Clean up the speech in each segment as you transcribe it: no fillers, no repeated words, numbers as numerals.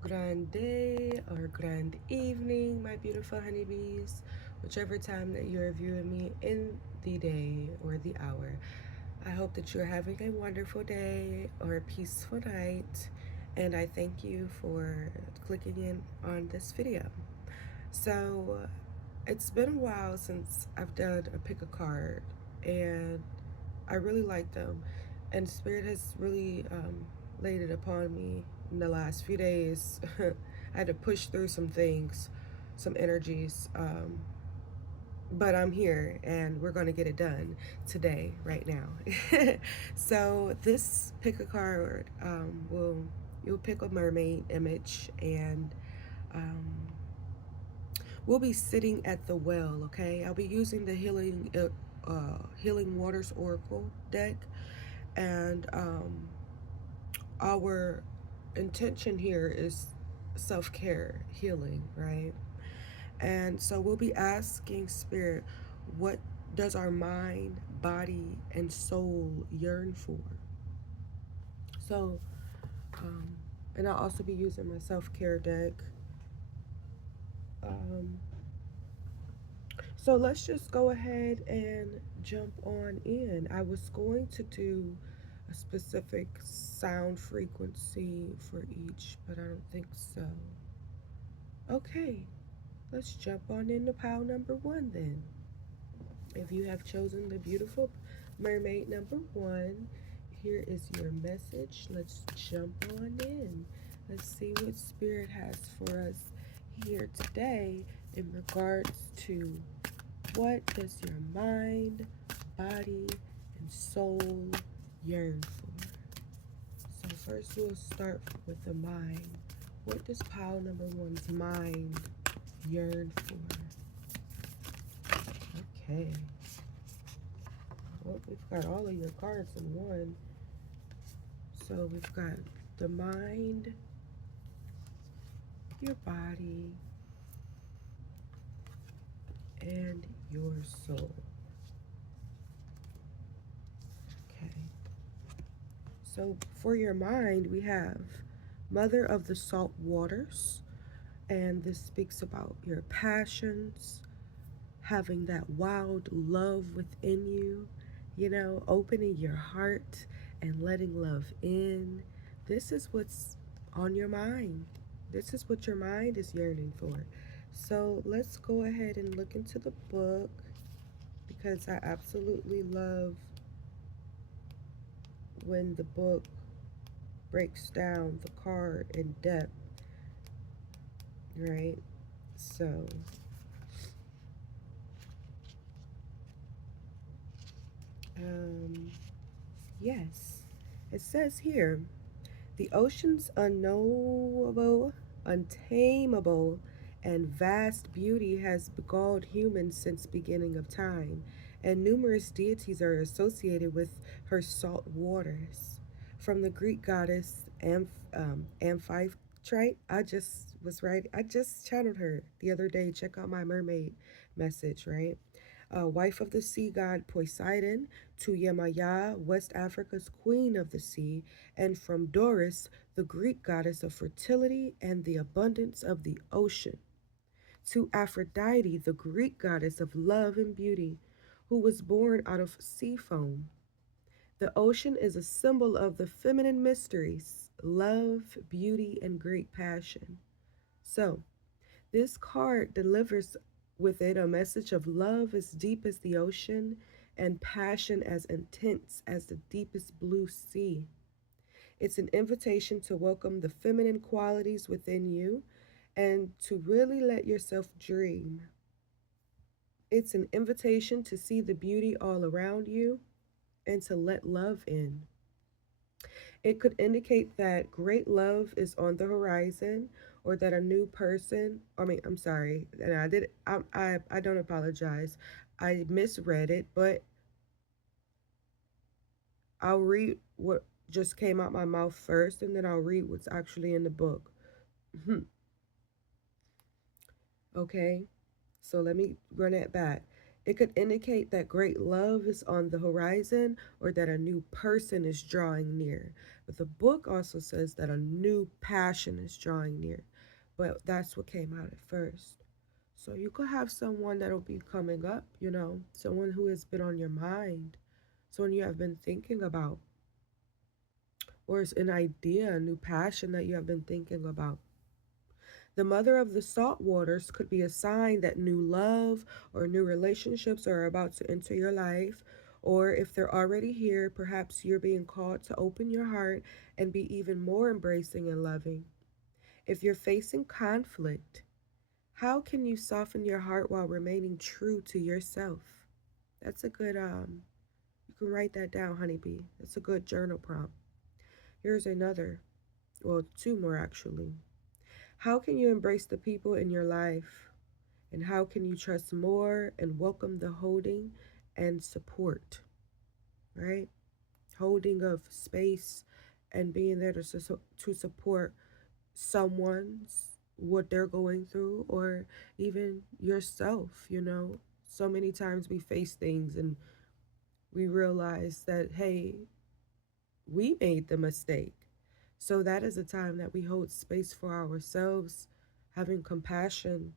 grand day or grand evening, my beautiful honeybees, whichever time that you're viewing me in the day or the hour. I hope that you're having a wonderful day or a peaceful night, and I thank you for clicking in on this video. So, it's been a while since I've done a pick a card, and I really like them, and Spirit has really laid it upon me in the last few days. I had to push through some things, some energies, but I'm here, and we're going to get it done today, right now. So this pick a card will you'll pick a mermaid image, and um, we'll be sitting at the well. Okay, I'll be using the Healing Waters Oracle deck, and our intention here is self-care, healing, right? And so we'll be asking Spirit, what does our mind, body, and soul yearn for? So, um, and I'll also be using my self-care deck. Um, so let's just go ahead and jump on in. I was going to do a specific sound frequency for each, but I don't think so. Okay, let's jump on into pile number one then. If you have chosen the beautiful mermaid number one, here is your message. Let's jump on in. Let's see what Spirit has for us here today in regards to what does your mind, body, and soul yearn for. So first we'll start with the mind. What does pile number one's mind yearn for? Okay. Well, we've got all of your cards in one. So we've got the mind, your body, and your soul. Okay. So for your mind, we have Mother of the Salt Waters. And this speaks about your passions, having that wild love within you, opening your heart and letting love in. This is what's on your mind. This is what your mind is yearning for. So let's go ahead and look into the book, because I absolutely love when the book breaks down the card in depth, right? So, um, yes, it says here, the ocean's unknowable, untamable, and vast beauty has beguiled humans since beginning of time, and numerous deities are associated with her salt waters. From the Greek goddess Amphitrite, I just was right. I just channeled her the other day. Check out my mermaid message, right? Wife of the sea god Poseidon, to Yemaya, West Africa's queen of the sea, and from Doris, the Greek goddess of fertility and the abundance of the ocean, to Aphrodite, the Greek goddess of love and beauty, who was born out of sea foam. The ocean is a symbol of the feminine mysteries, love, beauty, and great passion. So, this card delivers with it a message of love as deep as the ocean and passion as intense as the deepest blue sea. It's an invitation to welcome the feminine qualities within you and to really let yourself dream. It's an invitation to see the beauty all around you and to let love in. It could indicate that great love is on the horizon, or that a new person, I'm sorry, and I don't apologize. I misread it, but I'll read what just came out my mouth first, and then I'll read what's actually in the book. Okay, so let me run it back. It could indicate that great love is on the horizon or that a new person is drawing near. But the book also says that a new passion is drawing near. But that's what came out at first. So you could have someone that'll be coming up, someone who has been on your mind, someone you have been thinking about, or it's an idea, a new passion that you have been thinking about. The mother of the salt waters could be a sign that new love or new relationships are about to enter your life. Or if they're already here, perhaps you're being called to open your heart and be even more embracing and loving. If you're facing conflict, how can you soften your heart while remaining true to yourself? That's a good, you can write that down, honeybee. That's a good journal prompt. Here's another, well, two more actually. How can you embrace the people in your life? And how can you trust more and welcome the holding and support, right? Holding of space and being there to support someone's what they're going through or even yourself. So many times we face things and we realize that, hey, we made the mistake. So that is a time that we hold space for ourselves, having compassion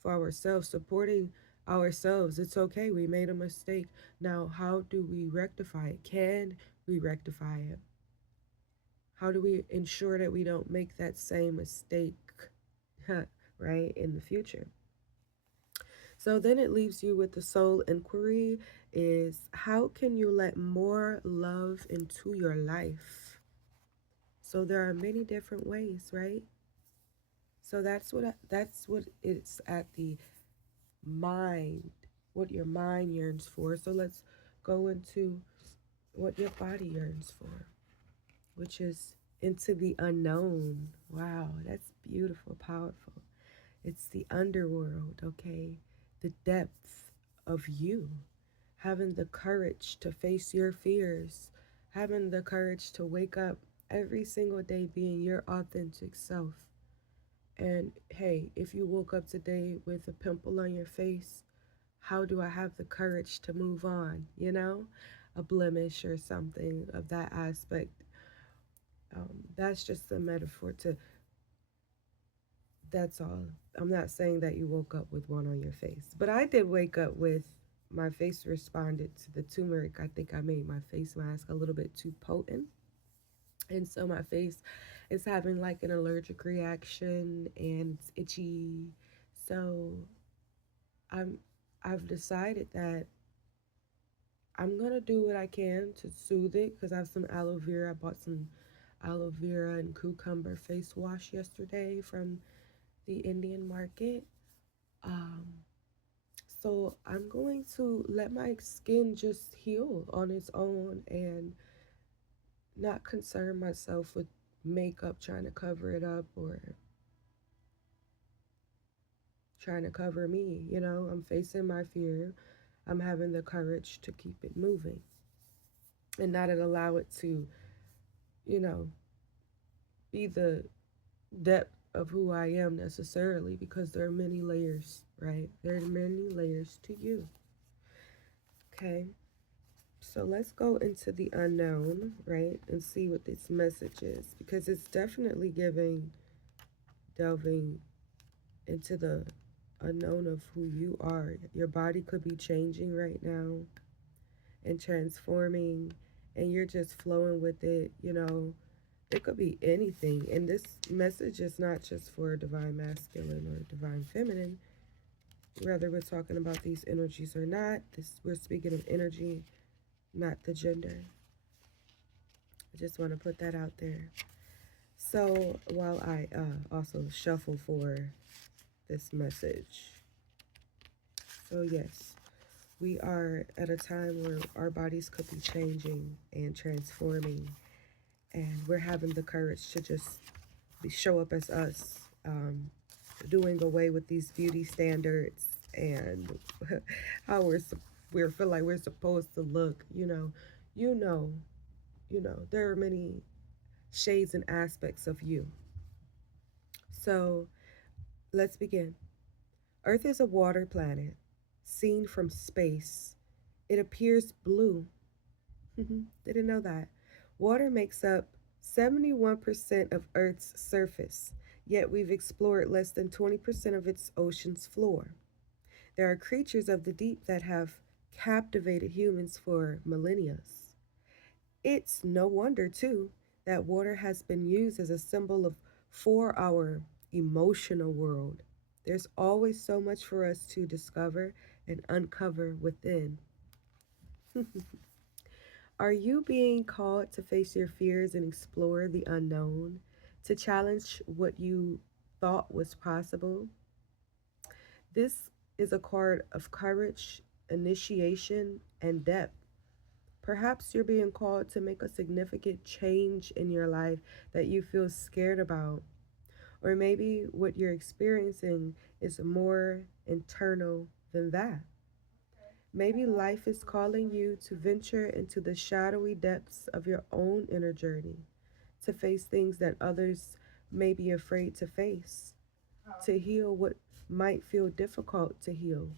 for ourselves, supporting ourselves. It's okay, we made a mistake. Now, how do we rectify it? Can we rectify it? How do we ensure that we don't make that same mistake, right, in the future? So then it leaves you with the soul inquiry is how can you let more love into your life? So there are many different ways, right? So that's what it's at the mind, what your mind yearns for. So let's go into what your body yearns for, which is into the unknown. Wow, that's beautiful, powerful. It's the underworld, okay? The depth of you, having the courage to face your fears, having the courage to wake up every single day being your authentic self. And hey, if you woke up today with a pimple on your face, how do I have the courage to move on? A blemish or something of that aspect. That's just a metaphor to, that's all. I'm not saying that you woke up with one on your face, but I did wake up with my face responded to the turmeric. I think I made my face mask a little bit too potent. And so my face is having like an allergic reaction and it's itchy. So I'm I've decided that I'm gonna do what I can to soothe it because I have some aloe vera. I bought some aloe vera and cucumber face wash yesterday from the Indian market. Um, so I'm going to let my skin just heal on its own and not concern myself with makeup trying to cover it up or trying to cover me. I'm facing my fear. I'm having the courage to keep it moving and not allow it to, you know, be the depth of who I am necessarily because there are many layers, right? There are many layers to you. Okay. So let's go into the unknown, right? And see what this message is because it's definitely delving into the unknown of who you are. Your body could be changing right now and transforming, and you're just flowing with it. It could be anything. And this message is not just for divine masculine or divine feminine. Whether we're talking about these energies or not, we're speaking of energy, not the gender. I just want to put that out there. So while I also shuffle for this message. So yes, we are at a time where our bodies could be changing and transforming, and we're having the courage to just show up as us, doing away with these beauty standards and how we feel like we're supposed to look. You know, there are many shades and aspects of you. So let's begin. Earth is a water planet. seen from space. It appears blue. Didn't know that. Water makes up 71% of Earth's surface, yet we've explored less than 20% of its ocean's floor. There are creatures of the deep that have captivated humans for millennia. It's no wonder, too, that water has been used as a symbol of for our emotional world. There's always so much for us to discover and uncover within. Are you being called to face your fears and explore the unknown? To challenge what you thought was possible? This is a card of courage, initiation, and depth. Perhaps you're being called to make a significant change in your life that you feel scared about. Or maybe what you're experiencing is more internal than that. Maybe life is calling you to venture into the shadowy depths of your own inner journey, to face things that others may be afraid to face, to heal what might feel difficult to heal,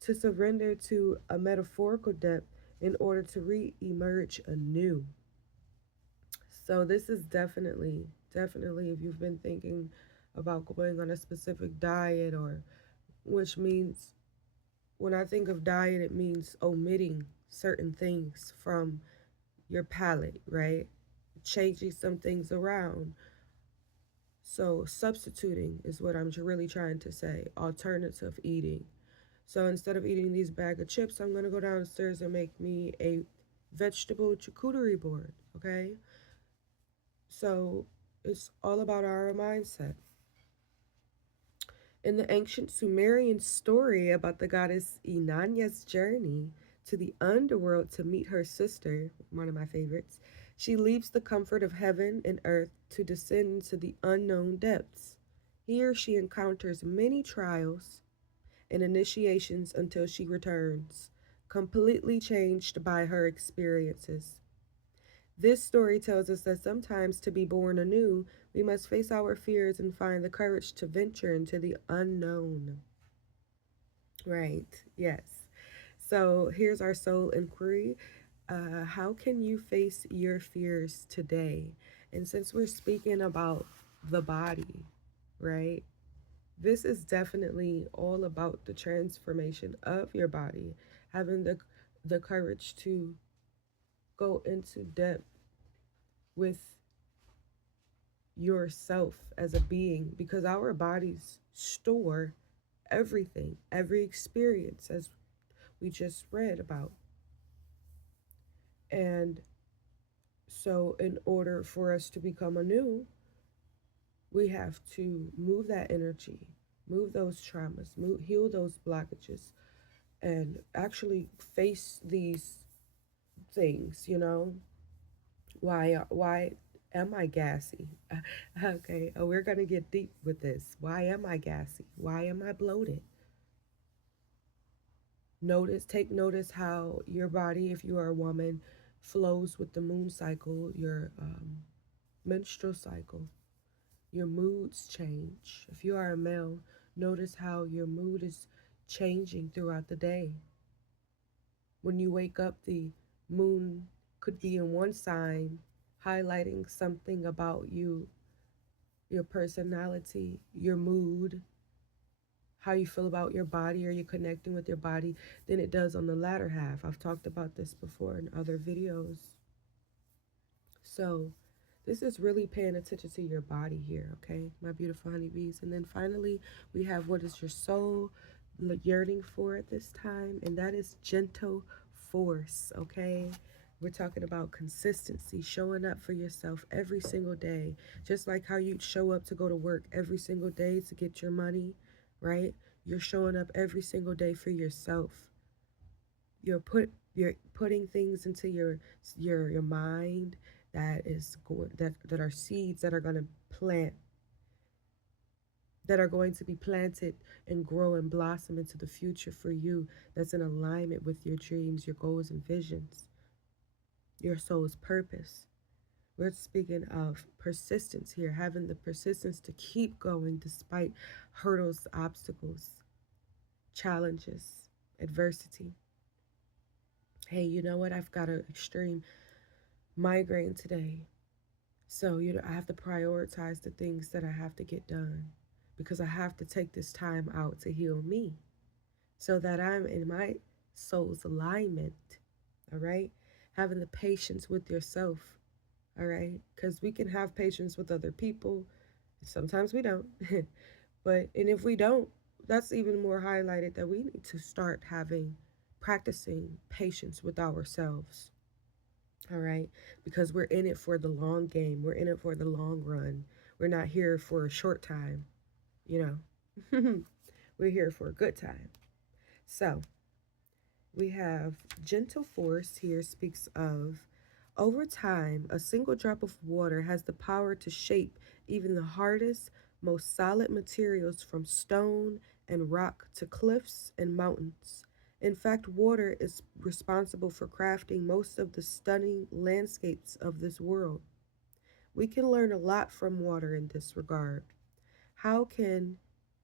to surrender to a metaphorical depth in order to re emerge anew. So, this is definitely, if you've been thinking about going on a specific diet, or which means when I think of diet, it means omitting certain things from your palate, right? Changing some things around. So, substituting is what I'm really trying to say. Alternative eating. So, instead of eating these bag of chips, I'm going to go downstairs and make me a vegetable charcuterie board, okay? So, it's all about our mindset. In the ancient Sumerian story about the goddess Inanna's journey to the underworld to meet her sister, one of my favorites, she leaves the comfort of heaven and earth to descend into the unknown depths. Here she encounters many trials and initiations until she returns, completely changed by her experiences. This story tells us that sometimes to be born anew, we must face our fears and find the courage to venture into the unknown. Right, yes. So here's our soul inquiry. How can you face your fears today? And since we're speaking about the body, right? This is definitely all about the transformation of your body, having the courage to go into depth with yourself as a being, because our bodies store everything, every experience, as we just read about. And so, in order for us to become anew, we have to move that energy, move those traumas, heal those blockages, and actually face these things, why am I gassy? Okay, we're going to get deep with this. Why am I gassy? Why am I bloated? Take notice how your body, if you are a woman, flows with the moon cycle, your menstrual cycle. Your moods change. If you are a male, notice how your mood is changing throughout the day. When you wake up, the moon could be in one sign, highlighting something about you, your personality, your mood, how you feel about your body. Are you connecting with your body than it does on the latter half? I've talked about this before in other videos. So this is really paying attention to your body here, okay, my beautiful honeybees. And then finally, we have what is your soul yearning for at this time, and that is gentle force, okay? We're talking about consistency, showing up for yourself every single day, just like how you show up to go to work every single day to get your money, right? You're showing up every single day for yourself. You're putting things into your mind that is going that are seeds that are going to plant that are going to be planted and grow and blossom into the future for you, that's in alignment with your dreams, your goals and visions, your soul's purpose. We're speaking of persistence here, having the persistence to keep going despite hurdles, obstacles, challenges. adversity. Hey, you know what? I've got an extreme migraine today. So, I have to prioritize the things that I have to get done because I have to take this time out to heal me so that I'm in my soul's alignment. All right? Having the patience with yourself. All right? Because we can have patience with other people. Sometimes we don't. And if we don't, that's even more highlighted that we need to start practicing patience with ourselves. All right, because we're in it for the long game, we're in it for the long run, we're not here for a short time, you know. We're here for a good time. So we have gentle force here speaks of over time, a single drop of water has the power to shape even the hardest, most solid materials from stone and rock to cliffs and mountains. In fact, water is responsible for crafting most of the stunning landscapes of this world. We can learn a lot from water in this regard. How can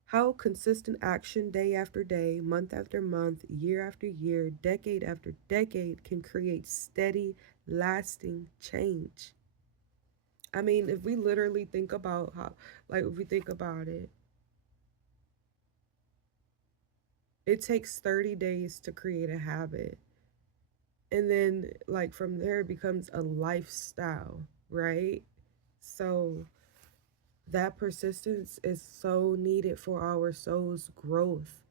how consistent action day after day, month after month, year after year, decade after decade can create steady, lasting change. I mean, if we literally think about if we think about it, it takes 30 days to create a habit. And then, from there, it becomes a lifestyle, right? So, that persistence is so needed for our soul's growth,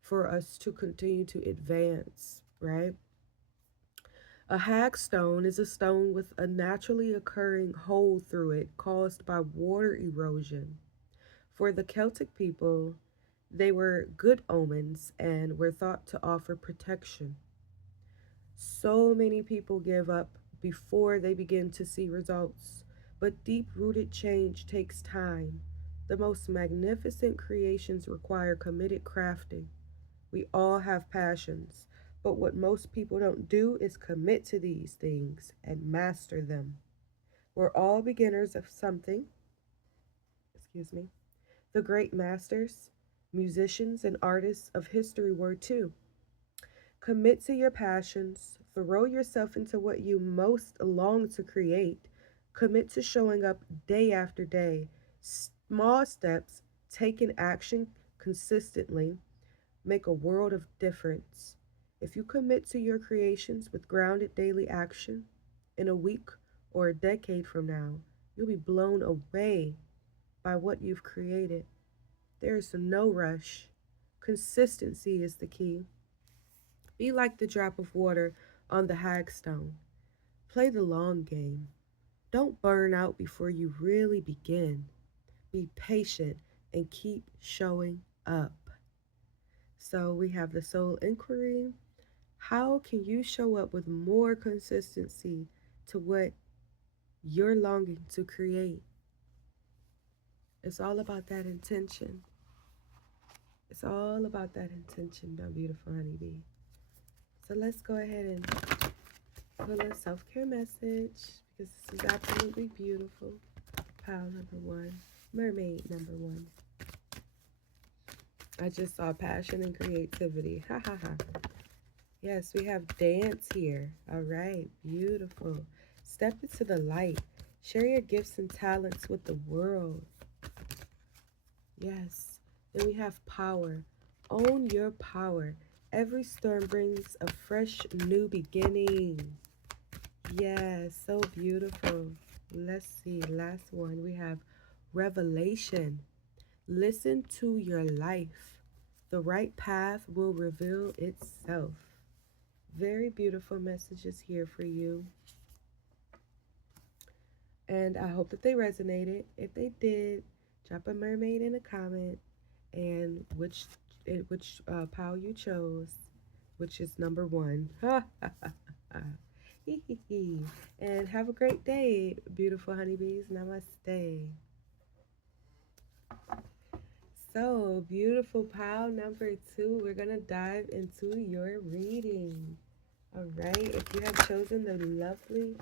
for us to continue to advance, right? A hagstone is a stone with a naturally occurring hole through it caused by water erosion. For the Celtic people, they were good omens and were thought to offer protection. So many people give up before they begin to see results, but deep rooted change takes time. The most magnificent creations require committed crafting. We all have passions, but what most people don't do is commit to these things and master them. We're all beginners of something. Excuse me. The great masters, musicians, and artists of history were too. Commit to your passions, throw yourself into what you most long to create, commit to showing up day after day. Small steps taken action consistently make a world of difference. If you commit to your creations with grounded daily action, in a week or a decade from now, you'll be blown away by what you've created. There is no rush. Consistency is the key. Be like the drop of water on the hagstone. Play the long game. Don't burn out before you really begin. Be patient and keep showing up. So we have the soul inquiry. How can you show up with more consistency to what you're longing to create? It's all about that intention. It's all about that intention, my beautiful honeybee. So let's go ahead and pull a self-care message because this is absolutely beautiful. Pile number one, mermaid number one. I just saw passion and creativity. Ha ha ha. Yes, we have dance here. All right, beautiful. Step into the light. Share your gifts and talents with the world. Yes. Then we have power. Own your power. Every storm brings a fresh new beginning. Yes, so beautiful. Let's see. Last one. We have revelation. Listen to your life. The right path will reveal itself. Very beautiful messages here for you. And I hope that they resonated. If they did, drop a mermaid in a comment and which pile you chose, which is number one. And have a great day, beautiful honeybees. Namaste. So, beautiful pile number two. We're going to dive into your reading. All right. If you have chosen the lovely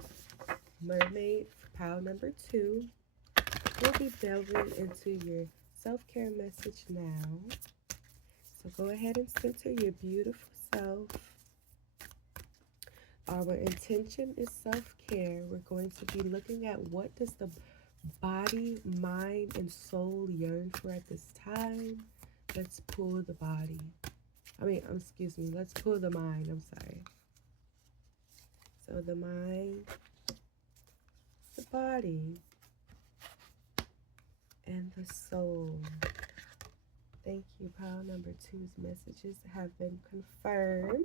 mermaid pile number two, we'll be delving into your self-care message now. So So go ahead and center your beautiful self. Our intention is self-care. We're going to be looking at what does the body, mind, and soul yearn for at this time. Let's pull the body. Excuse me, let's pull the mind. I'm sorry. So the mind, the body, and the soul. Thank you. Pile number two's messages have been confirmed.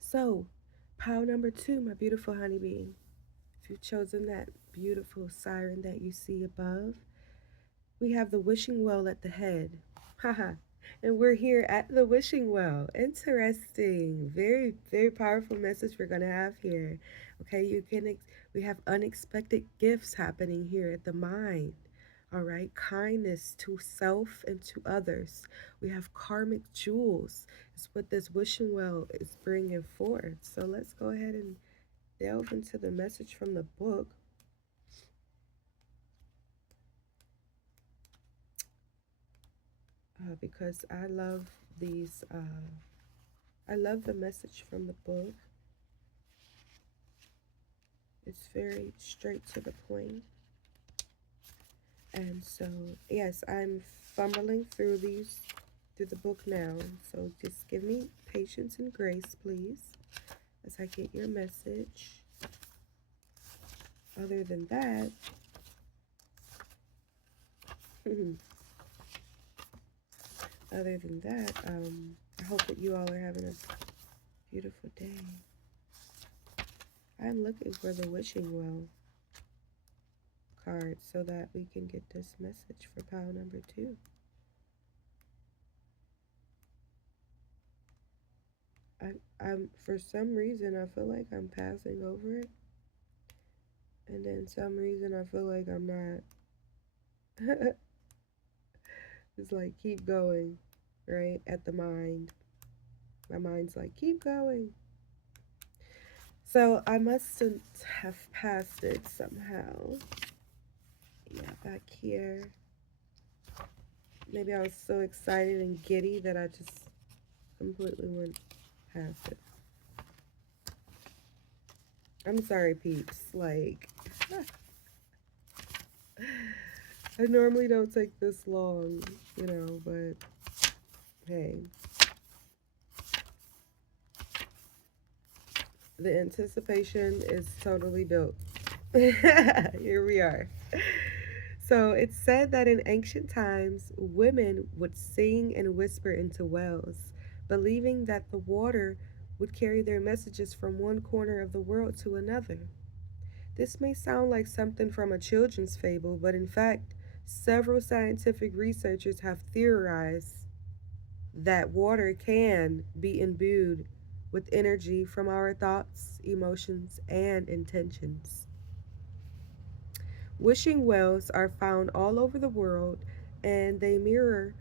So, pile number two, my beautiful honeybee. If you've chosen that beautiful siren that you see above, we have the wishing well at the head. Haha. And we're here at the wishing well. Interesting. Very, very powerful message we're going to have here. Okay, we have unexpected gifts happening here at the mind. All right, kindness to self and to others. We have karmic jewels. It's what this wishing well is bringing forth. So let's go ahead and delve into the message from the book. Because I love these, I love the message from the book. It's very straight to the point. And so, yes, I'm fumbling through the book now. So just give me patience and grace, please, as I get your message. Other than that, I hope that you all are having a beautiful day. I'm looking for the wishing well card so that we can get this message for pile number two. I'm for some reason I feel like I'm passing over it, and then some reason I feel like I'm not. It's like keep going, right? At the mind. My mind's like keep going. So I mustn't have passed it somehow. Yeah, back here. Maybe I was so excited and giddy that I just completely went past it. I'm sorry, peeps. Like, I normally don't take this long, but hey. The anticipation is totally built. Here we are. So it's said that in ancient times, women would sing and whisper into wells, believing that the water would carry their messages from one corner of the world to another. This may sound like something from a children's fable, but in fact, several scientific researchers have theorized that water can be imbued with energy from our thoughts, emotions, and intentions. Wishing wells are found all over the world, and they mirror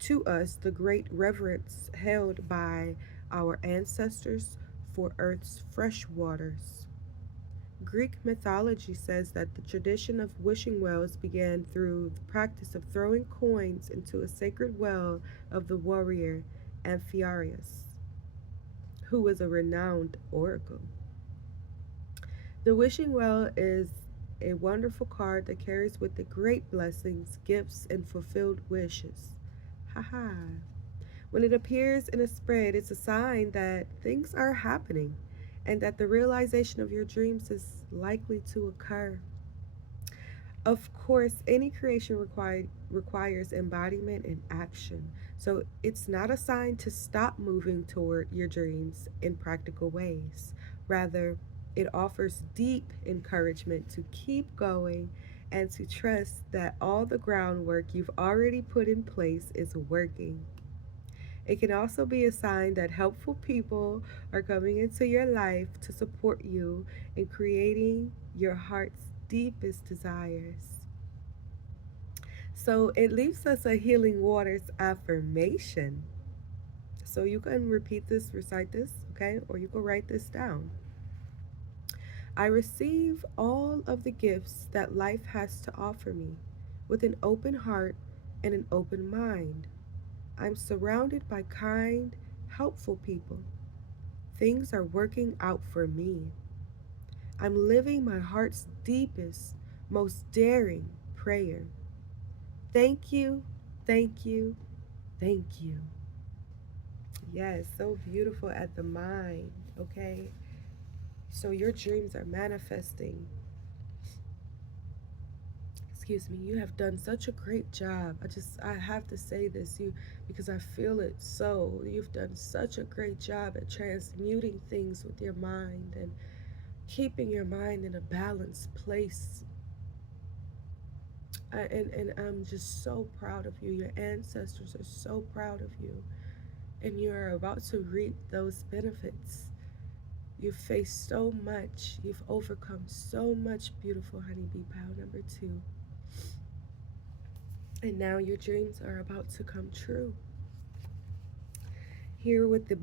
to us the great reverence held by our ancestors for Earth's fresh waters. Greek mythology says that the tradition of wishing wells began through the practice of throwing coins into a sacred well of the warrior Amphiaraus, who was a renowned oracle. The wishing well is a wonderful card that carries with it great blessings, gifts, and fulfilled wishes. Haha. When it appears in a spread, it's a sign that things are happening and that the realization of your dreams is likely to occur. Of course, any creation requires embodiment and action. So it's not a sign to stop moving toward your dreams in practical ways. Rather, it offers deep encouragement to keep going and to trust that all the groundwork you've already put in place is working. It can also be a sign that helpful people are coming into your life to support you in creating your heart's deepest desires. So it leaves us a healing waters affirmation. So you can repeat this, recite this, okay? Or you can write this down. I receive all of the gifts that life has to offer me with an open heart and an open mind. I'm surrounded by kind, helpful people. Things are working out for me. I'm living my heart's deepest, most daring prayer. Thank you, thank you, thank you. Yes, so beautiful at the mind, okay? So your dreams are manifesting. Excuse me, you have done such a great job. I have to say this you because I feel it so. You've done such a great job at transmuting things with your mind and keeping your mind in a balanced place. And I'm just so proud of you. Your ancestors are so proud of you. And you're about to reap those benefits. You've faced so much. You've overcome so much, beautiful honeybee pile number 2. And now your dreams are about to come true. Here with the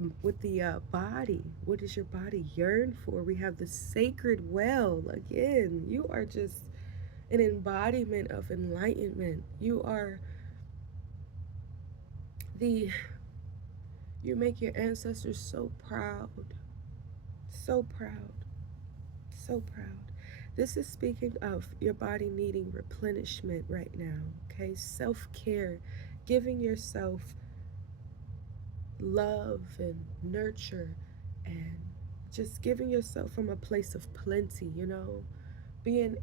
body, what does your body yearn for? We have the sacred well. Again, you are just an embodiment of enlightenment. The you make your ancestors so proud, so proud, so proud. This is speaking of your body needing replenishment right now, okay? Self-care, giving yourself love and nurture and just giving yourself from a place of plenty, being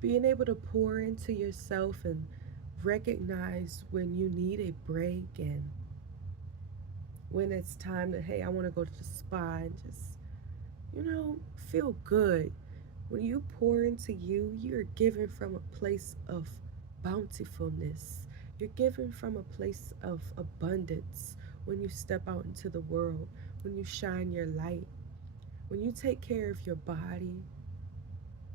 being able to pour into yourself and recognize when you need a break and when it's time to, hey, I want to go to the spa and just, feel good. When you pour into you, you're giving from a place of bountifulness. You're giving from a place of abundance when you step out into the world, when you shine your light, when you take care of your body,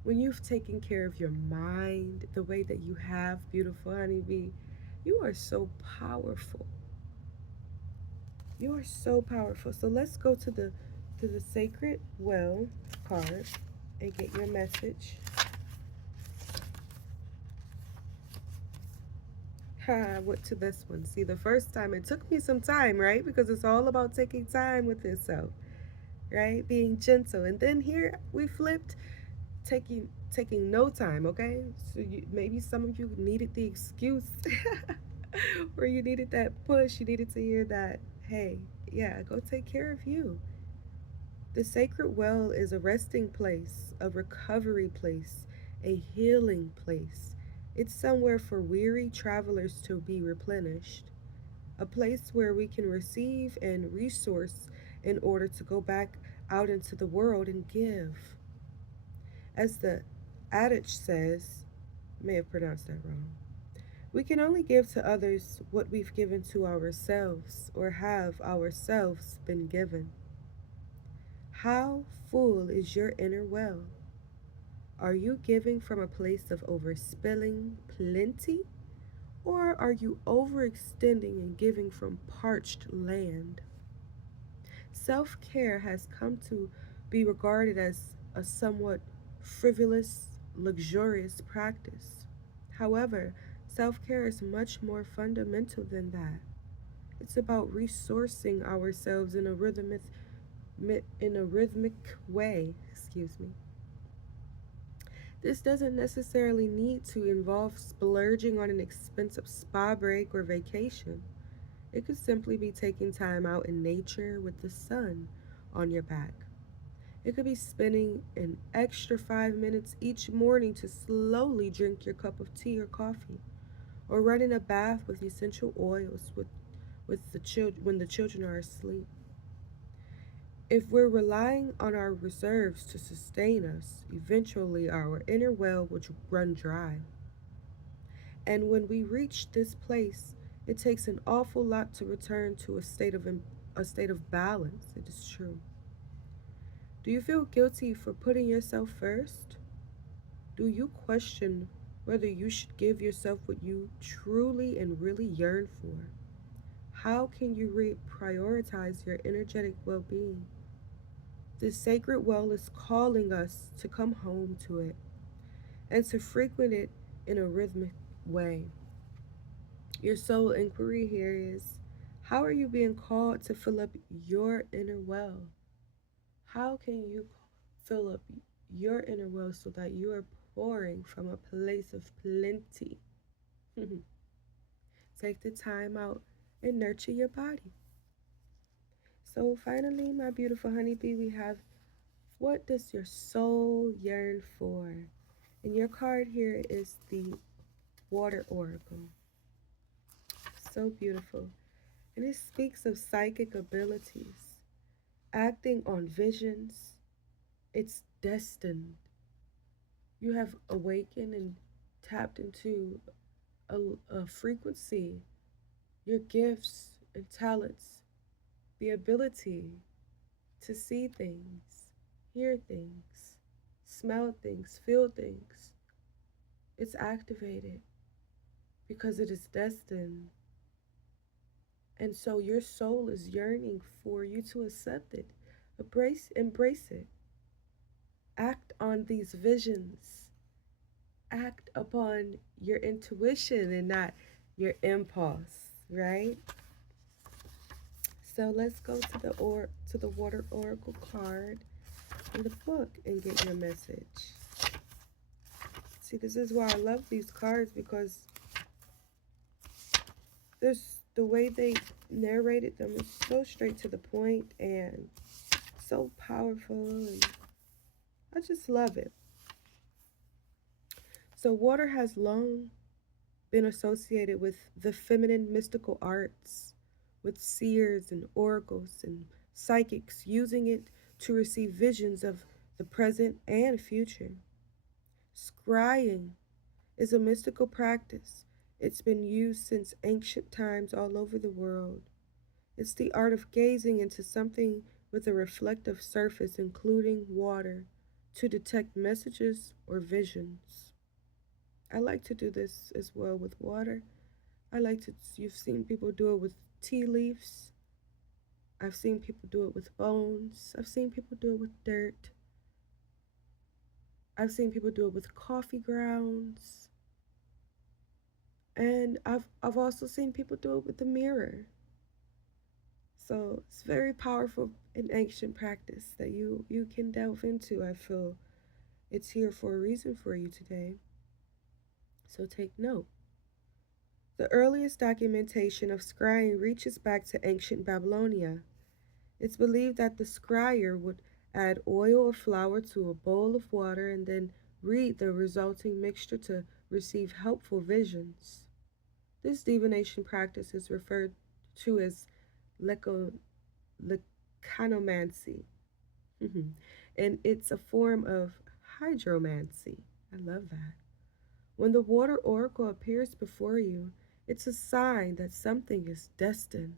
when you've taken care of your mind the way that you have, beautiful honeybee. You are so powerful. You are so powerful. So let's go to the sacred well card and get your message. I went to this one. See, the first time it took me some time, right? Because it's all about taking time with yourself, right? Being gentle. And then here we flipped, taking no time, okay? So maybe some of you needed the excuse or you needed that push. You needed to hear that, hey, yeah, go take care of you. The sacred well is a resting place, a recovery place, a healing place. It's somewhere for weary travelers to be replenished, a place where we can receive and resource in order to go back out into the world and give. As the adage says, I may have pronounced that wrong, we can only give to others what we've given to ourselves or have ourselves been given. How full is your inner well? Are you giving from a place of overspilling plenty? Or are you overextending and giving from parched land? Self care has come to be regarded as a somewhat frivolous, luxurious practice. However, self care is much more fundamental than that. It's about resourcing ourselves in a rhythmic way. Excuse me. This doesn't necessarily need to involve splurging on an expensive spa break or vacation. It could simply be taking time out in nature with the sun on your back. It could be spending an extra 5 minutes each morning to slowly drink your cup of tea or coffee, or running a bath with essential oils with the when the children are asleep. If we're relying on our reserves to sustain us, eventually our inner well will run dry. And when we reach this place, it takes an awful lot to return to a state of balance. It is true. Do you feel guilty for putting yourself first? Do you question whether you should give yourself what you truly and really yearn for? How can you prioritize your energetic well-being? This sacred well is calling us to come home to it and to frequent it in a rhythmic way. Your soul inquiry here is, How are you being called to fill up your inner well? How can you fill up your inner well so that you are pouring from a place of plenty? Take the time out and nurture your body. So, finally, my beautiful honeybee, we have, what does your soul yearn for? And your card here is the Water Oracle. So beautiful. And it speaks of psychic abilities, acting on visions. It's destined. You have awakened and tapped into a frequency, your gifts and talents, the ability to see things, hear things, smell things, feel things. It's activated because it is destined. And so your soul is yearning for you to accept it, embrace it. Act on these visions. Act upon your intuition and not your impulse, right? So let's go to the Water Oracle card in the book and get your message. See, this is why I love these cards, because there's the way they narrated them is so straight to the point and so powerful, and I just love it. So water has long been associated with the feminine mystical arts, with seers and oracles and psychics using it to receive visions of the present and future. Scrying is a mystical practice. It's been used since ancient times all over the world. It's the art of gazing into something with a reflective surface, including water, to detect messages or visions. I like to do this as well with water. You've seen people do it with tea leaves. I've seen people do it with bones. I've seen people do it with dirt. I've seen people do it with coffee grounds. And I've also seen people do it with the mirror. So it's very powerful and ancient practice that you can delve into. I feel it's here for a reason for you today. So take note. The earliest documentation of scrying reaches back to ancient Babylonia. It's believed that the scryer would add oil or flour to a bowl of water and then read the resulting mixture to receive helpful visions. This divination practice is referred to as lecanomancy, and it's a form of hydromancy. I love that. When the water oracle appears before you, it's a sign that something is destined.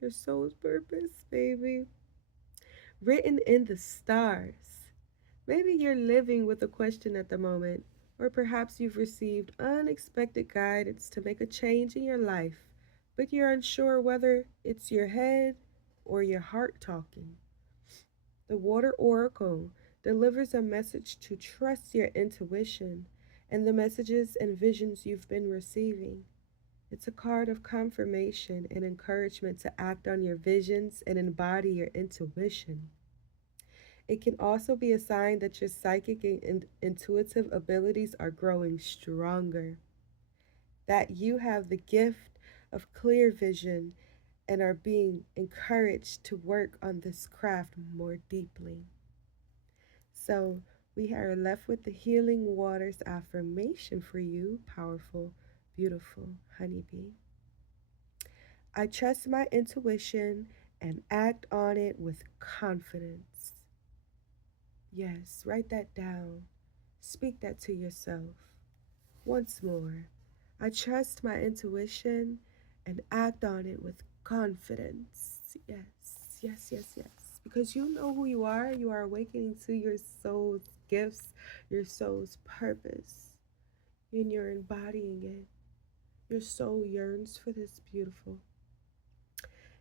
Your soul's purpose, baby. Written in the stars. Maybe you're living with a question at the moment, or perhaps you've received unexpected guidance to make a change in your life, but you're unsure whether it's your head or your heart talking. The water oracle delivers a message to trust your intuition and the messages and visions you've been receiving. It's a card of confirmation and encouragement to act on your visions and embody your intuition. It can also be a sign that your psychic and intuitive abilities are growing stronger, that you have the gift of clear vision and are being encouraged to work on this craft more deeply. So, we are left with the Healing Waters affirmation for you, powerful, beautiful honeybee. I trust my intuition and act on it with confidence. Yes, write that down. Speak that to yourself. Once more, I trust my intuition and act on it with confidence. Yes, yes, yes, yes. Because you know who you are. You are awakening to your soul's gifts, your soul's purpose, and you're embodying it. Your soul yearns for this, beautiful.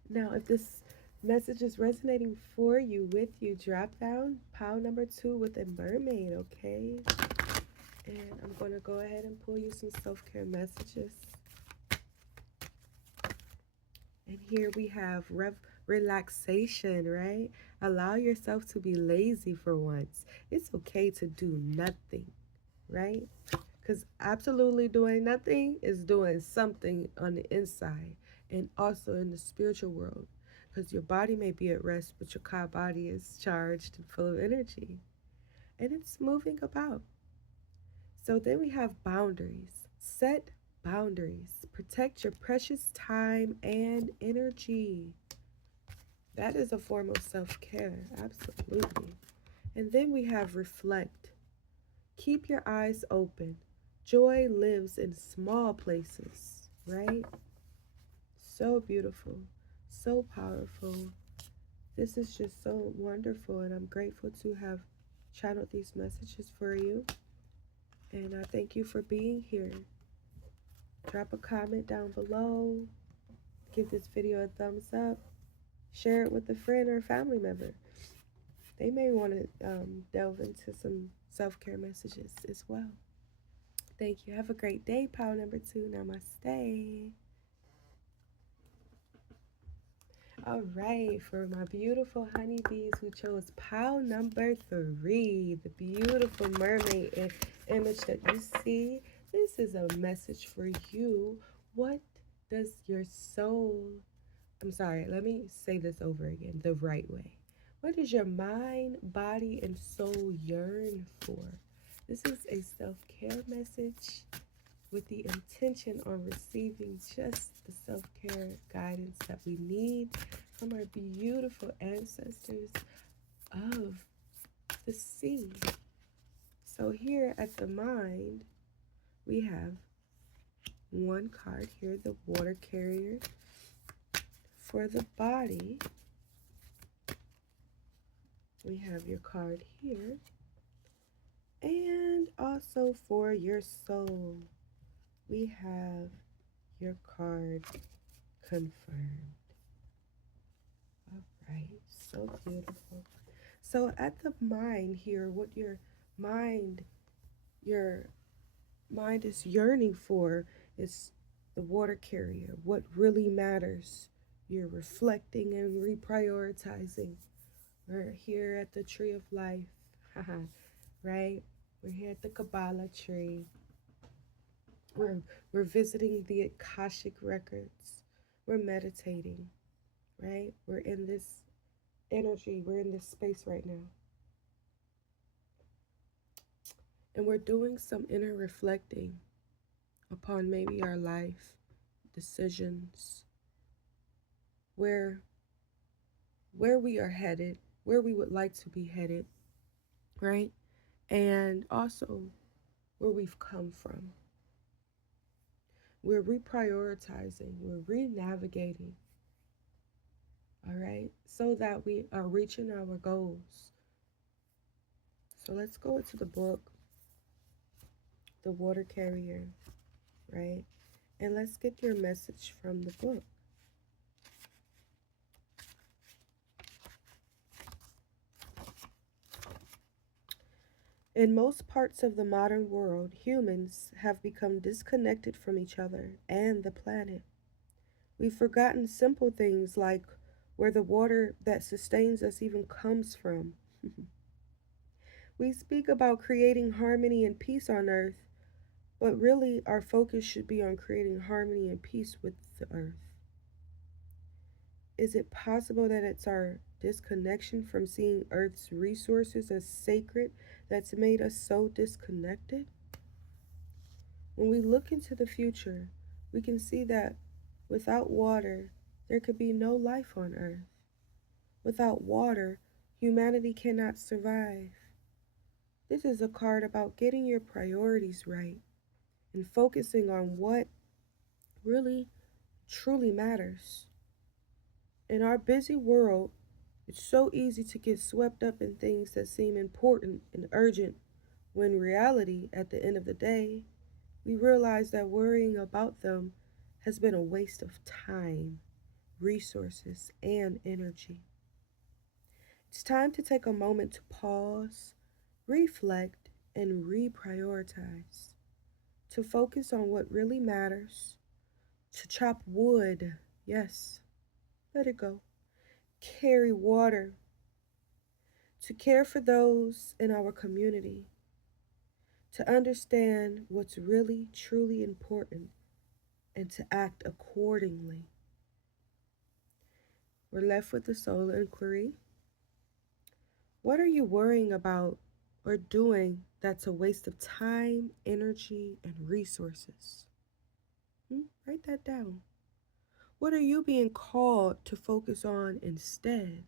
Now, if this message is resonating for you, with you, drop down pile number 2 with a mermaid, okay? And I'm going to go ahead and pull you some self-care messages. And here we have relaxation, right? Allow yourself to be lazy for once. It's okay to do nothing, right? Because absolutely doing nothing is doing something on the inside and also in the spiritual world. Because your body may be at rest, but your body is charged and full of energy and it's moving about. So then we have boundaries. Set boundaries. Protect your precious time and energy. That is a form of self care, absolutely. And then we have reflect. Keep your eyes open. Joy lives in small places, right? So beautiful, so powerful. This is just so wonderful, and I'm grateful to have channeled these messages for you. And I thank you for being here. Drop a comment down below. Give this video a thumbs up. Share it with a friend or a family member. They may want to delve into some self-care messages as well. Thank you. Have a great day, pile number 2. Namaste. All right, for my beautiful honeybees who chose pile number 3, the beautiful mermaid image that you see, this is a message for you. What does your soul, I'm sorry, let me say this over again the right way. What does your mind, body, and soul yearn for? This is a self-care message with the intention on receiving just the self-care guidance that we need from our beautiful ancestors of the sea. So here at the mind, we have one card here, the water carrier. For the body, we have your card here. And also for your soul, we have your card confirmed. All right, so beautiful. So at the mind here, what your mind is yearning for is the water carrier, what really matters. You're reflecting and reprioritizing. We're here at the tree of life, right? We're here at the Kabbalah tree. We're visiting the Akashic records. We're meditating, right? We're in this energy. We're in this space right now. And we're doing some inner reflecting upon maybe our life, decisions, where we are headed, where we would like to be headed, right? And also where we've come from. We're reprioritizing, we're re-navigating, all right? So that we are reaching our goals. So let's go into the book, The Water Carrier, right? And let's get your message from the book. In most parts of the modern world, humans have become disconnected from each other and the planet. We've forgotten simple things like where the water that sustains us even comes from. We speak about creating harmony and peace on earth, but really our focus should be on creating harmony and peace with the earth. Is it possible that it's our disconnection from seeing Earth's resources as sacred that's made us so disconnected? When we look into the future, we can see that without water, there could be no life on Earth. Without water, humanity cannot survive. This is a card about getting your priorities right and focusing on what really, truly matters. In our busy world, it's so easy to get swept up in things that seem important and urgent, when in reality, at the end of the day, we realize that worrying about them has been a waste of time, resources, and energy. It's time to take a moment to pause, reflect, and reprioritize, to focus on what really matters, to chop wood, yes, Let it go. Carry water to care for those in our community, to understand what's really, truly important, and to act accordingly. We're left with the soul inquiry. What are you worrying about or doing that's a waste of time, energy, and resources? Write that down. What are you being called to focus on instead?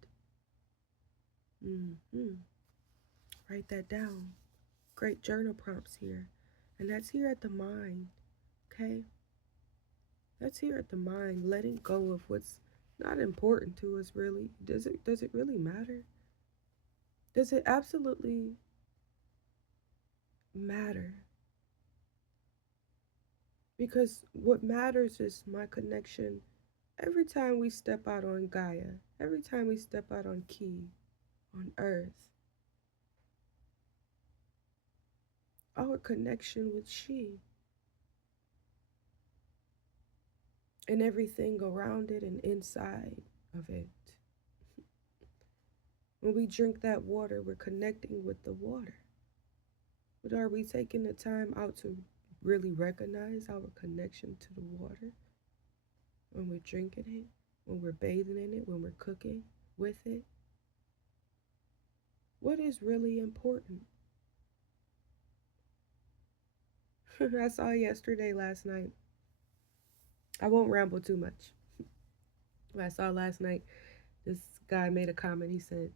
Mm-hmm. Write that down. Great journal prompts here. And that's here at the mind, okay? That's here at the mind, letting go of what's not important to us really. Does it really matter? Does it absolutely matter? Because what matters is my connection every time we step out on Gaia, every time we step out on Ki, on Earth, our connection with She and everything around it and inside of it. When we drink that water, we're connecting with the water. But are we taking the time out to really recognize our connection to the water? When we're drinking it, when we're bathing in it, when we're cooking with it? What is really important? I saw yesterday, last night. I won't ramble too much. I saw last night, this guy made a comment. He said,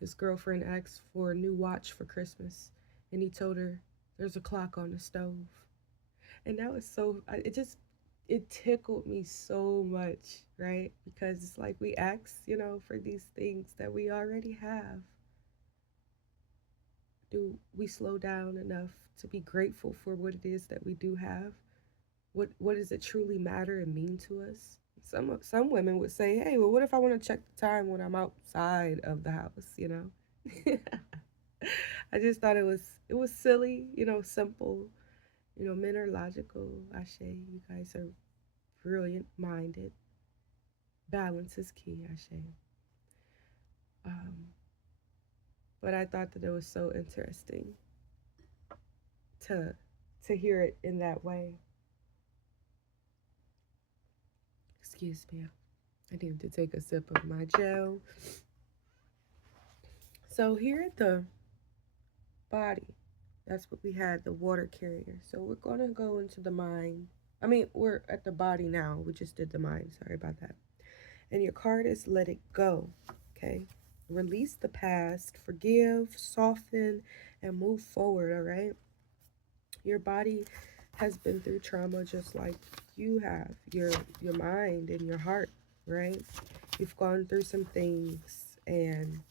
his girlfriend asked for a new watch for Christmas, and he told her there's a clock on the stove. And that was so, it tickled me so much, right? Because it's like we ask, for these things that we already have. Do we slow down enough to be grateful for what it is that we do have? What does it truly matter and mean to us? Some women would say, hey, well, what if I want to check the time when I'm outside of the house? I just thought it was silly, simple. Men are logical. Ashe, you guys are brilliant minded. Balance is key, Ashe. But I thought that it was so interesting to hear it in that way. Excuse me. I need to take a sip of my gel. So here at the body, that's what we had, the water carrier. So we're going to go into the mind. We're at the body now. We just did the mind. Sorry about that. And your card is let it go. Okay. Release the past, forgive, soften, and move forward. All right. Your body has been through trauma just like you have. Your mind and your heart, right? You've gone through some things, and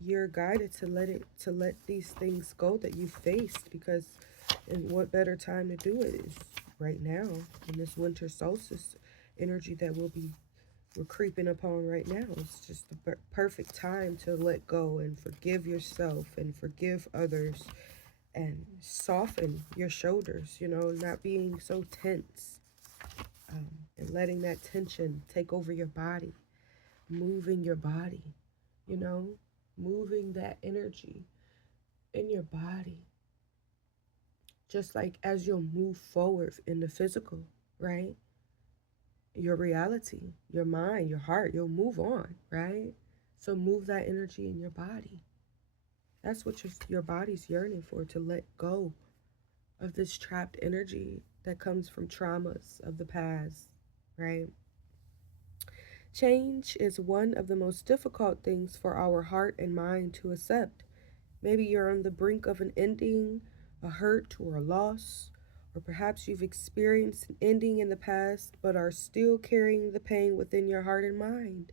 you're guided to let these things go that you faced, because and what better time to do it is right now, in this winter solstice energy that we're creeping upon right now. It's just the perfect time to let go and forgive yourself and forgive others and soften your shoulders, not being so tense, and letting that tension take over your body, moving your body, moving that energy in your body. Just like as you'll move forward in the physical, right? Your reality, your mind, your heart, you'll move on, right? So move that energy in your body. That's what your body's yearning for, to let go of this trapped energy that comes from traumas of the past, right? Change is one of the most difficult things for our heart and mind to accept. Maybe you're on the brink of an ending, a hurt, or a loss, or perhaps you've experienced an ending in the past but are still carrying the pain within your heart and mind.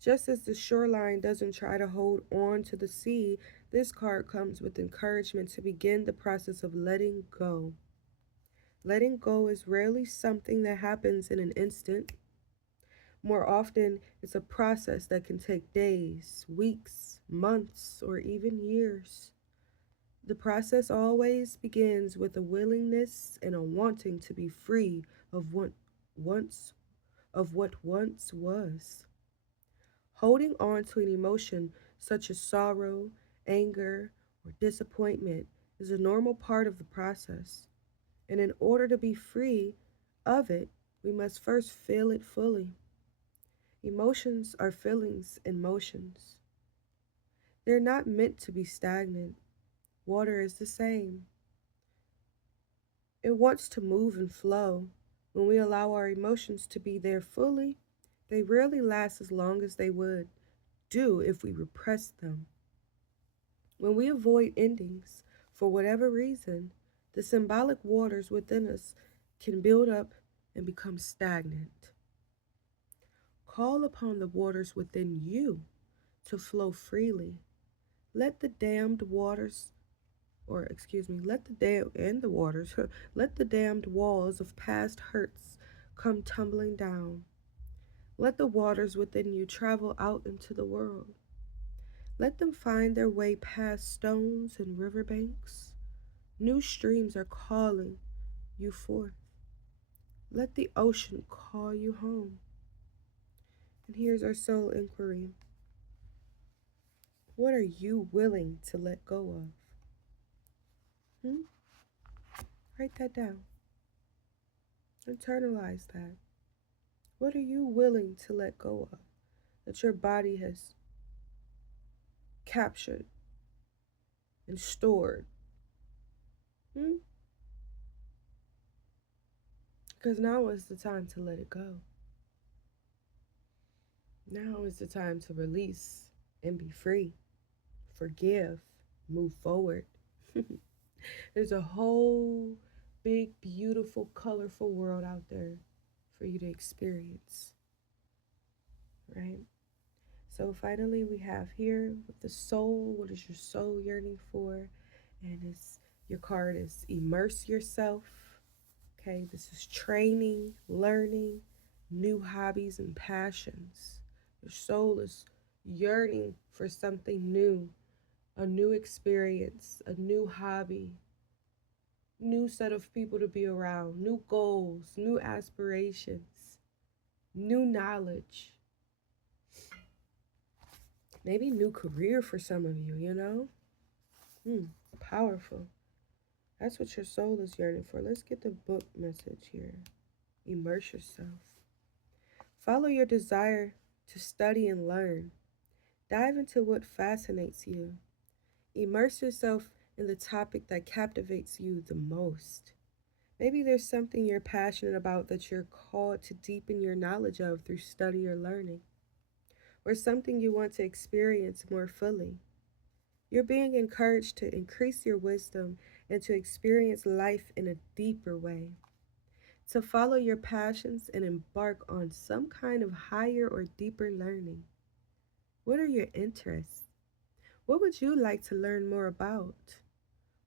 Just as the shoreline doesn't try to hold on to the sea, this card comes with encouragement to begin the process of letting go. Letting go is rarely something that happens in an instant. More often, it's a process that can take days, weeks, months, or even years. The process always begins with a willingness and a wanting to be free of what once of what once was. Holding on to an emotion such as sorrow, anger, or disappointment is a normal part of the process. And in order to be free of it, we must first feel it fully. Emotions are feelings and motions. They're not meant to be stagnant. Water is the same. It wants to move and flow. When we allow our emotions to be there fully, they rarely last as long as they would do if we repress them. When we avoid endings for whatever reason, the symbolic waters within us can build up and become stagnant. Call upon the waters within you to flow freely. Let the dammed waters, or excuse me, let the dam and the waters, let the dammed walls of past hurts come tumbling down. Let the waters within you travel out into the world. Let them find their way past stones and riverbanks. New streams are calling you forth. Let the ocean call you home. And here's our soul inquiry. What are you willing to let go of? Write that down. Internalize that. What are you willing to let go of that your body has captured and stored? Because now is the time to let it go. Now is the time to release and be free. Forgive. Move forward. There's a whole big, beautiful, colorful world out there for you to experience. Right? So finally we have here with the soul, what is your soul yearning for? And it's your card is immerse yourself. Okay, this is training, learning, new hobbies and passions. Your soul is yearning for something new, a new experience, a new hobby, new set of people to be around, new goals, new aspirations, new knowledge. Maybe new career for some of you, you know? Powerful. That's what your soul is yearning for. Let's get the book message here. Immerse yourself. Follow your desire to study and learn. Dive into what fascinates you. Immerse yourself in the topic that captivates you the most. Maybe there's something you're passionate about that you're called to deepen your knowledge of through study or learning, or something you want to experience more fully. You're being encouraged to increase your wisdom and to experience life in a deeper way, to follow your passions and embark on some kind of higher or deeper learning. What are your interests? What would you like to learn more about?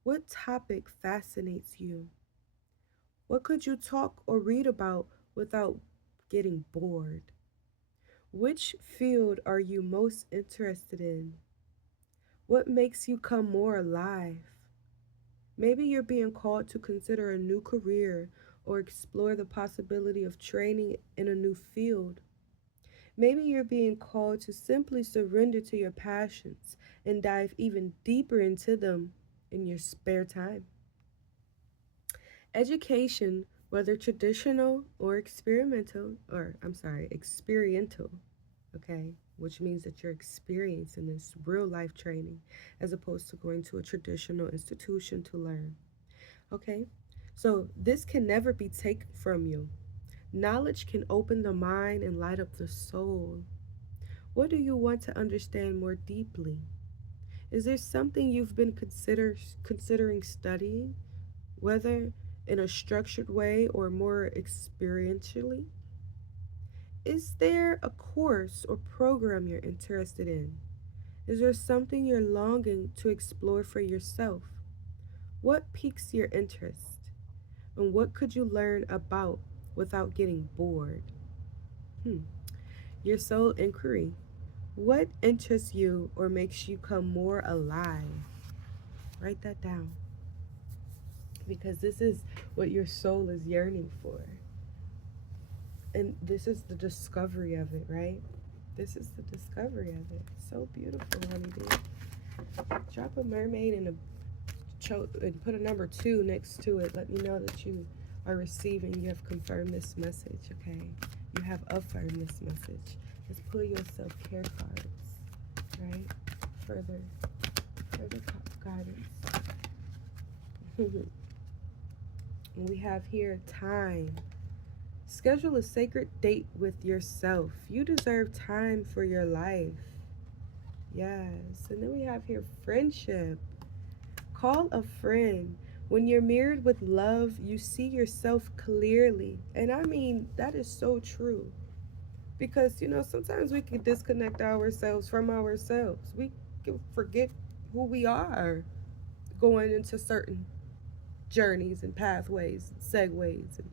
What topic fascinates you? What could you talk or read about without getting bored? Which field are you most interested in? What makes you come more alive? Maybe you're being called to consider a new career or explore the possibility of training in a new field. Maybe you're being called to simply surrender to your passions and dive even deeper into them in your spare time. Education, whether traditional or experiential, okay, which means that you're experiencing this real life training as opposed to going to a traditional institution to learn. Okay, so this can never be taken from you. Knowledge can open the mind and light up the soul. What do you want to understand more deeply? Is there something you've been considering studying, whether in a structured way or more experientially? Is there a course or program you're interested in? Is there something you're longing to explore for yourself? What piques your interest? And what could you learn about without getting bored? Your soul inquiry. What interests you or makes you come more alive? Write that down. Because this is what your soul is yearning for. And this is the discovery of it, right? This is the discovery of it. So beautiful, honeybee. Drop a mermaid and and put a number 2 next to it. Let me know that you are receiving. You have confirmed this message, okay? You have affirmed this message. Let's pull your self-care cards, right? Further guidance. We have here time. Schedule a sacred date with yourself. You deserve time for your life. Yes. And then we have here friendship. Call a friend. When you're mirrored with love, you see yourself clearly. And I mean, that is so true. Because, sometimes we can disconnect ourselves from ourselves. We can forget who we are going into certain journeys and pathways, and segues, and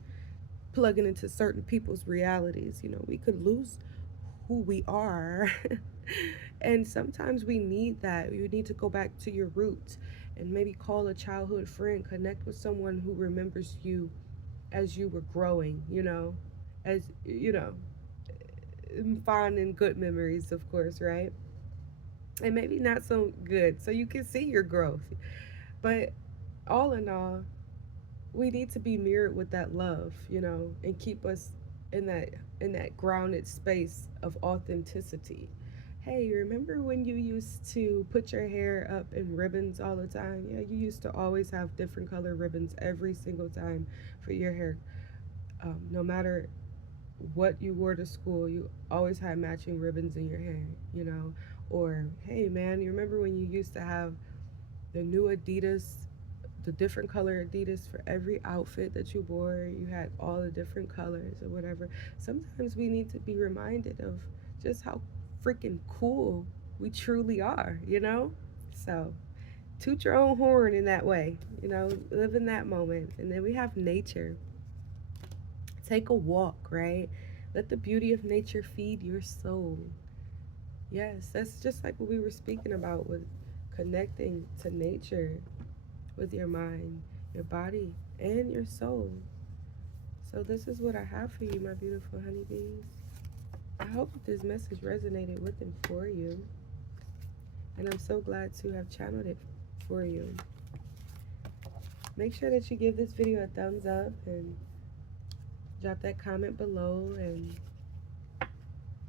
plugging into certain people's realities. We could lose who we are. And sometimes we need that. You need to go back to your roots and maybe call a childhood friend, connect with someone who remembers you as you were growing, as, fond and good memories, of course, right? And maybe not so good, so you can see your growth. But all in all, we need to be mirrored with that love, and keep us in that grounded space of authenticity. Hey, you remember when you used to put your hair up in ribbons all the time? Yeah, you used to always have different color ribbons every single time for your hair. No matter what you wore to school, you always had matching ribbons in your hair. Or, hey man, you remember when you used to have the new Adidas, the different color Adidas for every outfit that you wore? You had all the different colors or whatever. Sometimes we need to be reminded of just how freaking cool we truly are. So toot your own horn in that way, live in that moment. And then we have nature. Take a walk, right? Let the beauty of nature feed your soul. Yes, that's just like what we were speaking about with connecting to nature with your mind, your body, and your soul. So this is what I have for you, my beautiful honeybees. I hope that this message resonated with and for you. And I'm so glad to have channeled it for you. Make sure that you give this video a thumbs up and drop that comment below and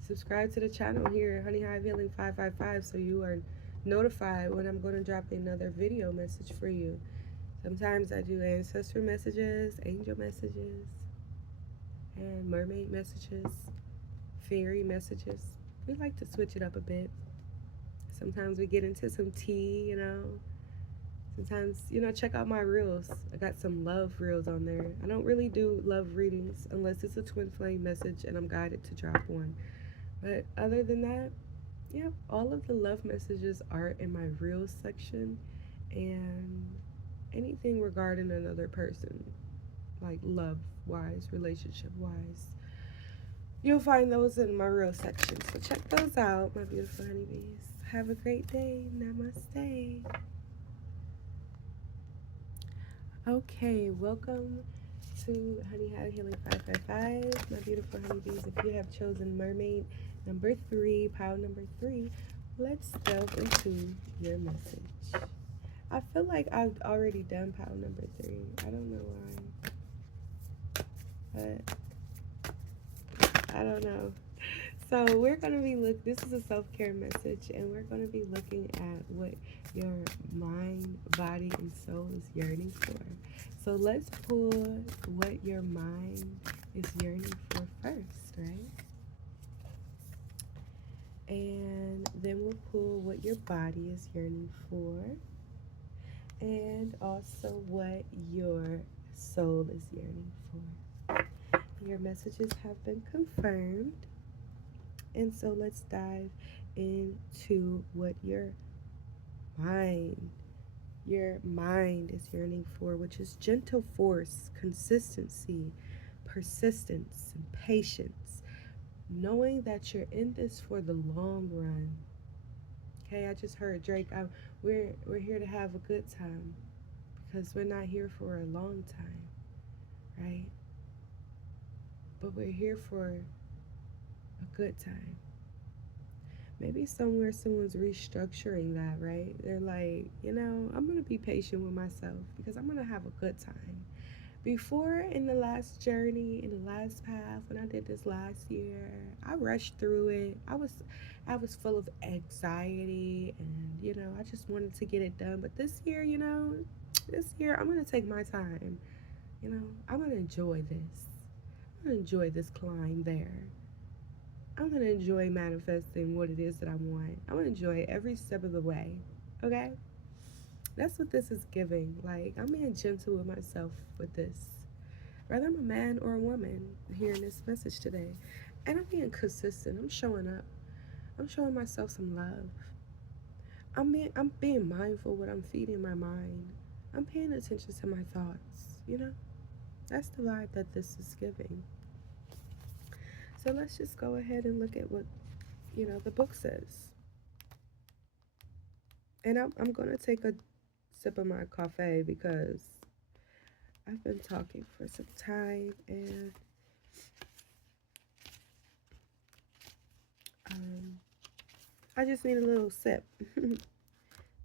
subscribe to the channel here, Honey Hive Healing 555, so you are notified when I'm going to drop another video message for you. Sometimes I do ancestor messages, angel messages, and mermaid messages, fairy messages. We like to switch it up a bit. Sometimes we get into some tea. Sometimes, check out my reels. I got some love reels on there. I don't really do love readings unless it's a twin flame message and I'm guided to drop one. But other than that, yeah, all of the love messages are in my reels section, and anything regarding another person, like love wise, relationship wise, you'll find those in my real section. So check those out, my beautiful honeybees. Have a great day. Namaste. Okay, welcome to Honey Hive Healing 555, my beautiful honeybees. If you have chosen mermaid number 3, pile number 3, let's delve into your message. I feel like I've already done pile number 3. I don't know why, but I don't know. So we're going to be this is a self-care message, and we're going to be looking at what your mind, body, and soul is yearning for. So let's pull what your mind is yearning for first, right? And then we'll pull what your body is yearning for, and also what your soul is yearning for. Your messages have been confirmed. And so let's dive into what your mind is yearning for, which is gentle force, consistency, persistence, and patience. Knowing that you're in this for the long run. Okay, I just heard Drake. We're here to have a good time because we're not here for a long time, right? But but we're here for a good time. Maybe somewhere someone's restructuring that, right? They're like, I'm going to be patient with myself because I'm going to have a good time. Before, in the last journey, in the last path, when I did this last year, I rushed through it. I was full of anxiety, and I just wanted to get it done. But this year, this year I'm gonna take my time. I'm gonna enjoy this. I'm gonna enjoy this climb there. I'm gonna enjoy manifesting what it is that I want. I'm gonna enjoy every step of the way. Okay? That's what this is giving. Like, I'm being gentle with myself with this. Whether I'm a man or a woman hearing this message today. And I'm being consistent. I'm showing up. I'm showing myself some love. I'm being mindful what I'm feeding my mind. I'm paying attention to my thoughts. That's the vibe that this is giving. So let's just go ahead and look at what, the book says. And I'm going to take a sip of my coffee because I've been talking for some time, and I just need a little sip.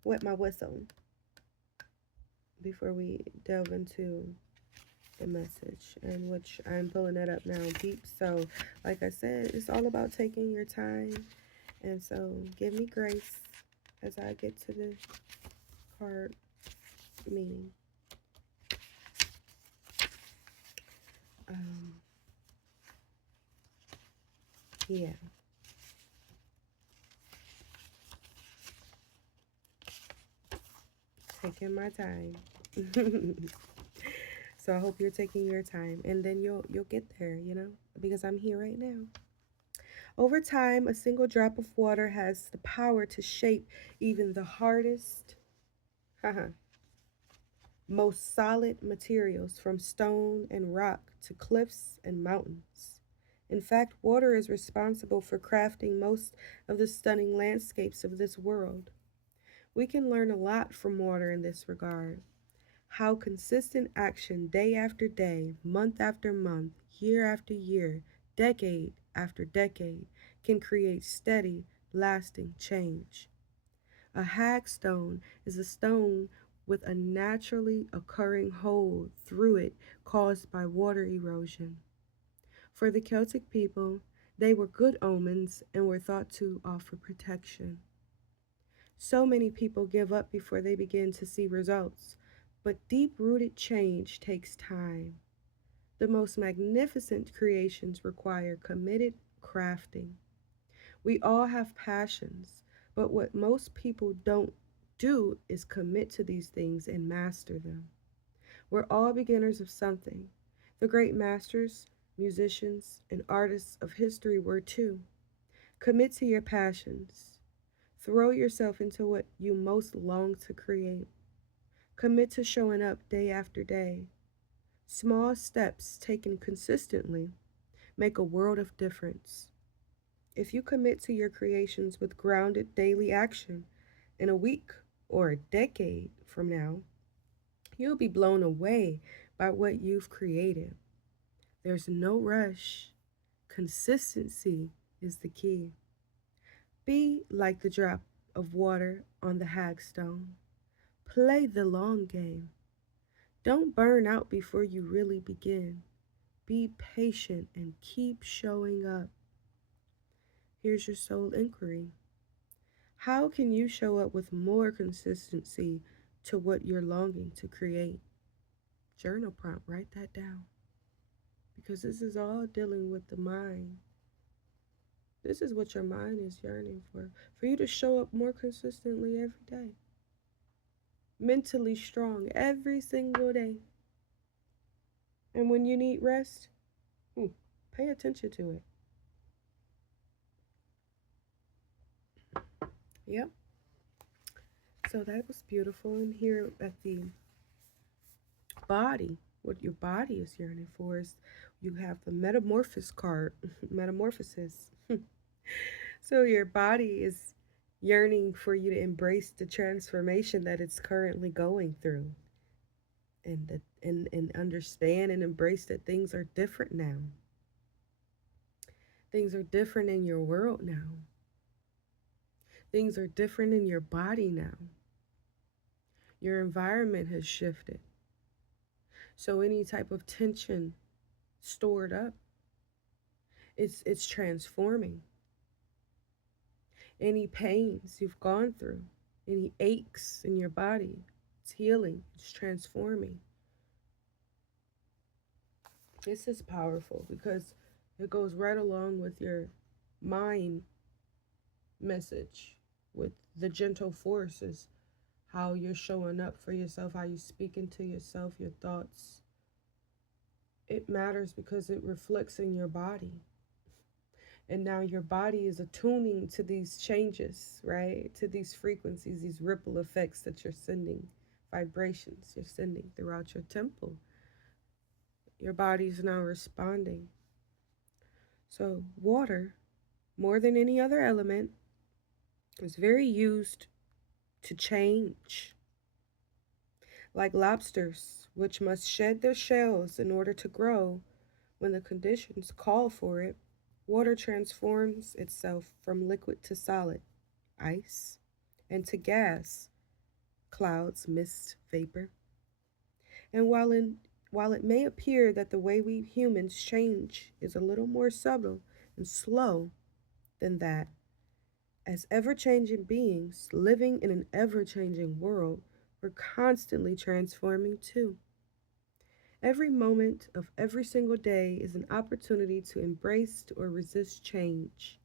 Wet my whistle before we delve into the message, and which I'm pulling it up now, peeps. So, like I said, it's all about taking your time, and so give me grace as I get to the card meaning. Yeah. Taking my time. So I hope you're taking your time, and then you'll get there, because I'm here right now. Over time, a single drop of water has the power to shape even the hardest, most solid materials, from stone and rock to cliffs and mountains. In fact, water is responsible for crafting most of the stunning landscapes of this world. We can learn a lot from water in this regard. How consistent action day after day, month after month, year after year, decade after decade can create steady, lasting change. A hagstone is a stone with a naturally occurring hole through it caused by water erosion. For the Celtic people, they were good omens and were thought to offer protection. So many people give up before they begin to see results, but deep-rooted change takes time. The most magnificent creations require committed crafting. We all have passions, but what most people don't do is commit to these things and master them. We're all beginners of something. The great masters, musicians, and artists of history were too. Commit to your passions. Throw yourself into what you most long to create. Commit to showing up day after day. Small steps taken consistently make a world of difference. If you commit to your creations with grounded daily action, in a week or a decade from now, you'll be blown away by what you've created. There's no rush. Consistency is the key. Be like the drop of water on the hagstone. Play the long game. Don't burn out before you really begin. Be patient and keep showing up. Here's your soul inquiry. How can you show up with more consistency to what you're longing to create? Journal prompt, write that down. Because this is all dealing with the mind. This is what your mind is yearning for you to show up more consistently every day. Mentally strong every single day. And when you need rest, pay attention to it. Yep. So that was beautiful. And here at the body, what your body is yearning for is you have the metamorphosis card, metamorphosis. So your body is yearning for you to embrace the transformation that it's currently going through, and understand and embrace that things are different now. Things are different in your world now. Things are different in your body now. Your environment has shifted. So any type of tension stored up, it's transforming. Any pains you've gone through, any aches in your body, it's healing, it's transforming. This is powerful because it goes right along with your mind message, with the gentle forces, how you're showing up for yourself, how you speak into yourself, your thoughts. It matters because it reflects in your body. And now your body is attuning to these changes, right? To these frequencies, these ripple effects that you're sending, vibrations you're sending throughout your temple. Your body's now responding. So, water, more than any other element, is very used to change. Like lobsters, which must shed their shells in order to grow when the conditions call for it, water transforms itself from liquid to solid, ice, and to gas, clouds, mist, vapor. And while it may appear that the way we humans change is a little more subtle and slow than that, as ever changing beings living in an ever changing world, we're constantly transforming too. Every moment of every single day is an opportunity to embrace or resist change.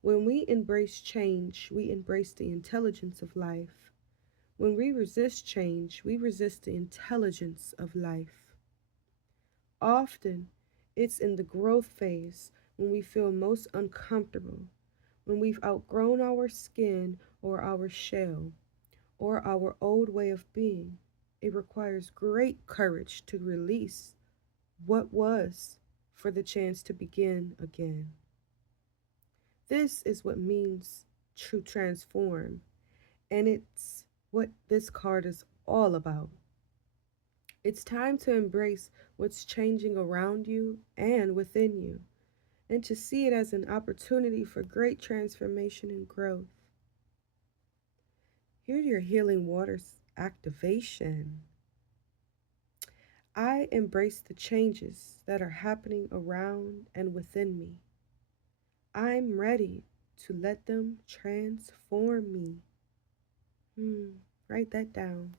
When we embrace change, we embrace the intelligence of life. When we resist change, we resist the intelligence of life. Often, it's in the growth phase when we feel most uncomfortable, when we've outgrown our skin or our shell or our old way of being. It requires great courage to release what was for the chance to begin again. This is what means to transform, and it's what this card is all about. It's time to embrace what's changing around you and within you, and to see it as an opportunity for great transformation and growth. Here's your healing waters activation. I embrace the changes that are happening around and within me. I'm ready to let them transform me. Write that down.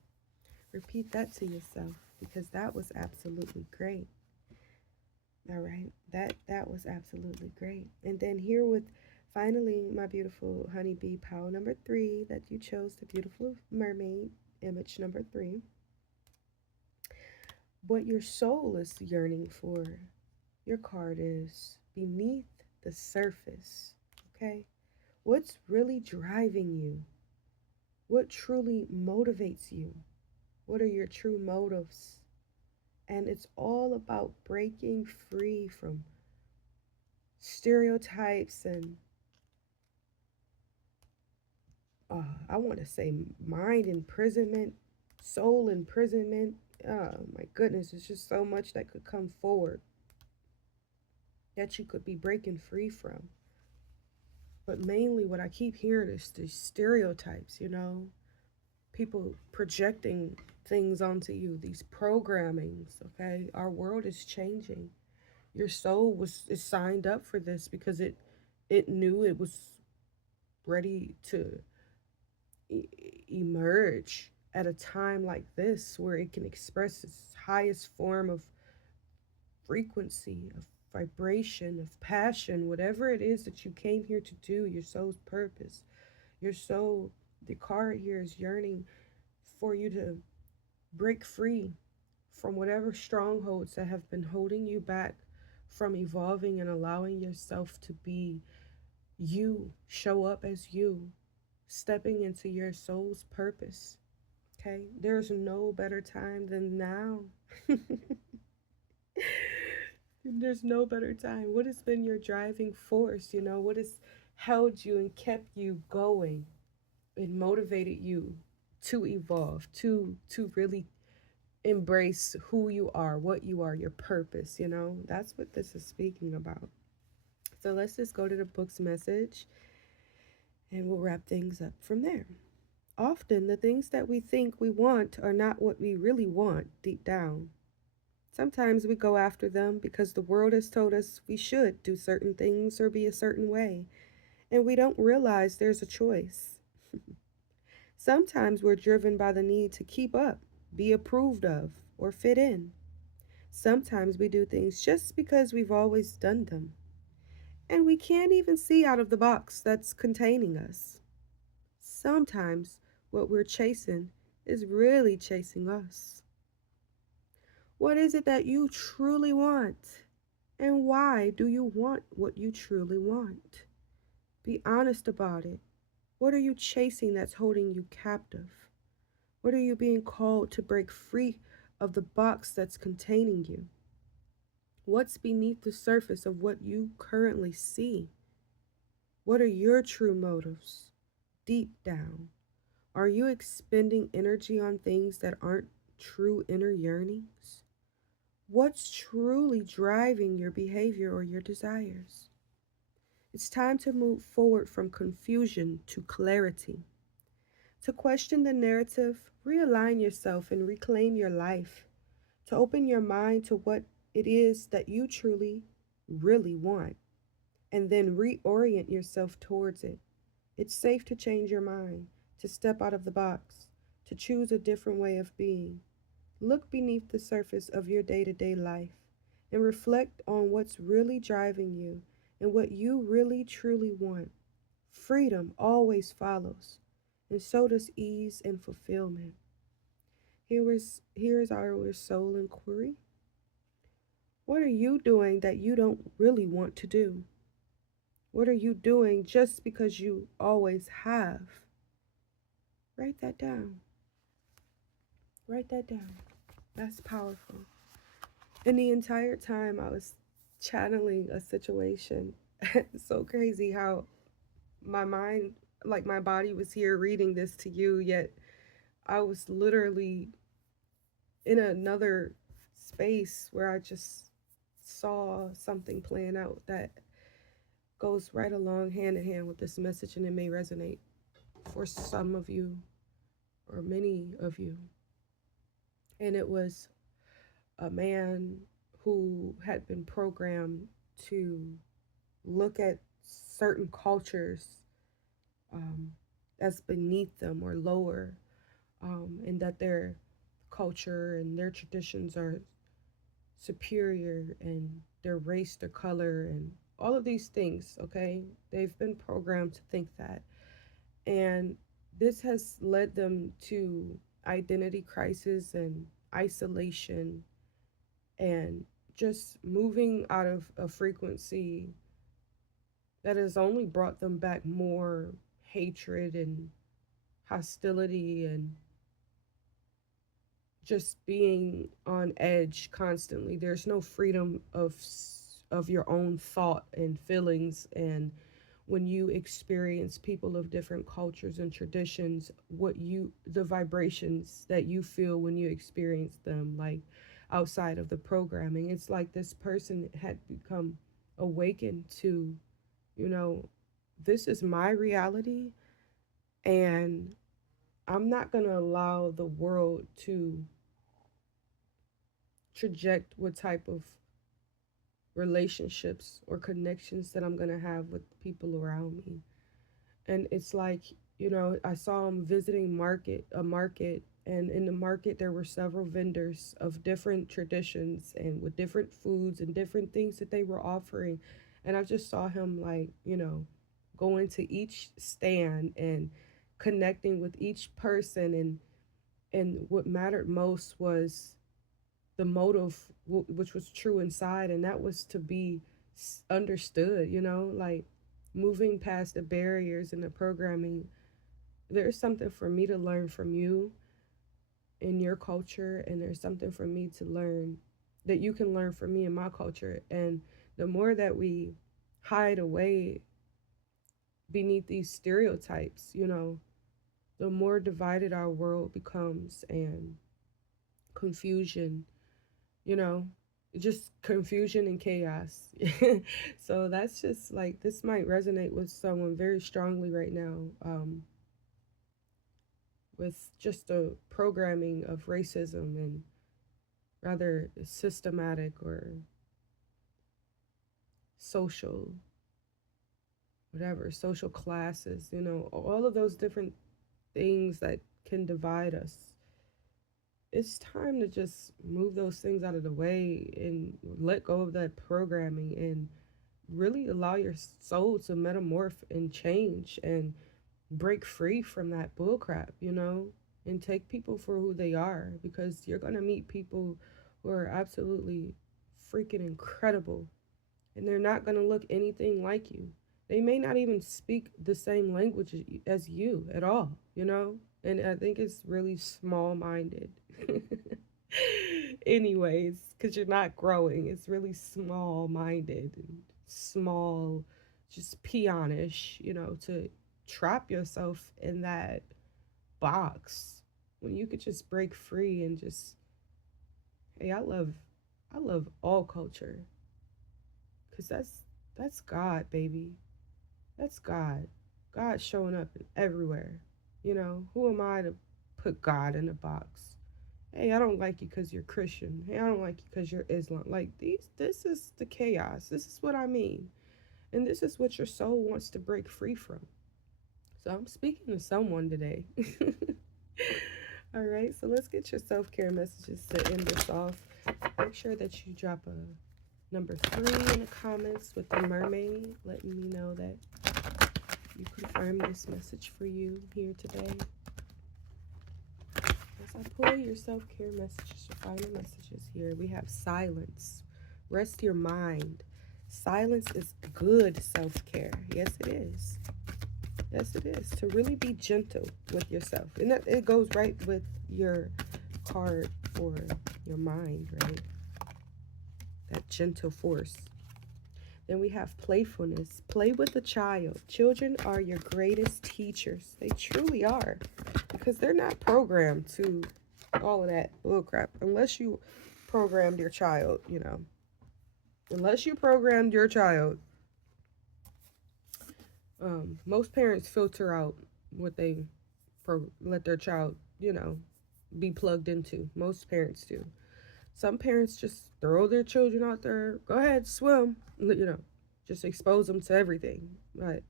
Repeat that to yourself because that was absolutely great. All right, that was absolutely great. And then here with finally my beautiful honeybee pile number 3 that you chose, the beautiful mermaid image number 3. What your soul is yearning for, your card is beneath the surface. Okay, what's really driving you? What truly motivates you? What are your true motives? And it's all about breaking free from stereotypes and I want to say mind imprisonment, soul imprisonment. Oh my goodness, it's just so much that could come forward that you could be breaking free from. But mainly what I keep hearing is the stereotypes, people projecting things onto you, these programmings, okay? Our world is changing. Your soul is signed up for this because it knew it was ready to emerge at a time like this where it can express its highest form of frequency, of vibration, of passion, whatever it is that you came here to do, your soul's purpose. Your soul, the card here is yearning for you to break free from whatever strongholds that have been holding you back from evolving and allowing yourself to be you, show up as you, stepping into your soul's purpose. Okay, there's no better time than now. There's no better time. What has been your driving force? What has held you and kept you going and motivated you to evolve, to really embrace who you are, what you are, your purpose. That's what this is speaking about. So let's just go to the book's message and we'll wrap things up from there. Often, the things that we think we want are not what we really want deep down. Sometimes we go after them because the world has told us we should do certain things or be a certain way, and we don't realize there's a choice. Sometimes we're driven by the need to keep up, be approved of, or fit in. Sometimes we do things just because we've always done them, and we can't even see out of the box that's containing us. Sometimes what we're chasing is really chasing us. What is it that you truly want? And why do you want what you truly want? Be honest about it. What are you chasing that's holding you captive? What are you being called to break free of the box that's containing you? What's beneath the surface of what you currently see? What are your true motives? Deep down, are you expending energy on things that aren't true inner yearnings? What's truly driving your behavior or your desires? It's time to move forward from confusion to clarity. To question the narrative, realign yourself and reclaim your life. To open your mind to what it is that you truly, really want, and then reorient yourself towards it. It's safe to change your mind, to step out of the box, to choose a different way of being. Look beneath the surface of your day to day life and reflect on what's really driving you and what you really truly want. Freedom always follows, and so does ease and fulfillment. Here's our soul inquiry. What are you doing that you don't really want to do? What are you doing just because you always have? Write that down. Write that down. That's powerful. And the entire time I was channeling a situation. It's so crazy how my mind, like my body was here reading this to you, yet I was literally in another space where I just saw something playing out that goes right along hand in hand with this message, and it may resonate for some of you or many of you. And it was a man who had been programmed to look at certain cultures as beneath them or lower, and that their culture and their traditions are superior, and their race, their color, and all of these things, okay? They've been programmed to think that. And this has led them to identity crisis and isolation and just moving out of a frequency that has only brought them back more hatred and hostility and just being on edge constantly. There's no freedom of your own thought and feelings. And when you experience people of different cultures and traditions, the vibrations that you feel when you experience them, like outside of the programming, it's like this person had become awakened to, you know, this is my reality, and I'm not going to allow the world to project what type of relationships or connections that I'm going to have with people around me. And it's like, I saw him visiting a market, and in the market there were several vendors of different traditions and with different foods and different things that they were offering. And I just saw him, like, going to each stand and connecting with each person, and what mattered most was the motive, which was true inside, and that was to be understood, like moving past the barriers and the programming. There's something for me to learn from you in your culture, and there's something for me to learn that you can learn from me in my culture. And the more that we hide away beneath these stereotypes, the more divided our world becomes, and confusion, you know just confusion and chaos. So that's just like, this might resonate with someone very strongly right now, with just the programming of racism and rather systematic or social, whatever, social classes, all of those different things that can divide us. It's time to just move those things out of the way and let go of that programming and really allow your soul to metamorph and change and break free from that bullcrap, and take people for who they are, because you're going to meet people who are absolutely freaking incredible, and they're not going to look anything like you. They may not even speak the same language as you at all, And I think it's really small minded. Anyways, because you're not growing. It's really small minded and small, just peonish, to trap yourself in that box when you could just break free and just, hey, I love all culture, because that's God, baby. That's God. God showing up everywhere. Who am I to put God in a box? Hey, I don't like you because you're Christian. Hey, I don't like you because you're Islam. Like, this is the chaos. This is what I mean. And this is what your soul wants to break free from. So I'm speaking to someone today. All right, so let's get your self-care messages to end this off. Make sure that you drop a number 3 in the comments with the mermaid, letting me know that you confirm this message for you here today. As I pull your self-care messages, your final messages here, we have silence. Rest your mind. Silence is good self-care. Yes, it is. Yes, it is. To really be gentle with yourself. And that, it goes right with your card for your mind, right? That gentle force. Then we have playfulness. Play with a child. Children are your greatest teachers. They truly are. Because they're not programmed to all of that bullcrap. Unless you programmed your child, Unless you programmed your child. Most parents filter out what they let their child, be plugged into. Most parents do. Some parents just throw their children out there. Go ahead, swim. Just expose them to everything. But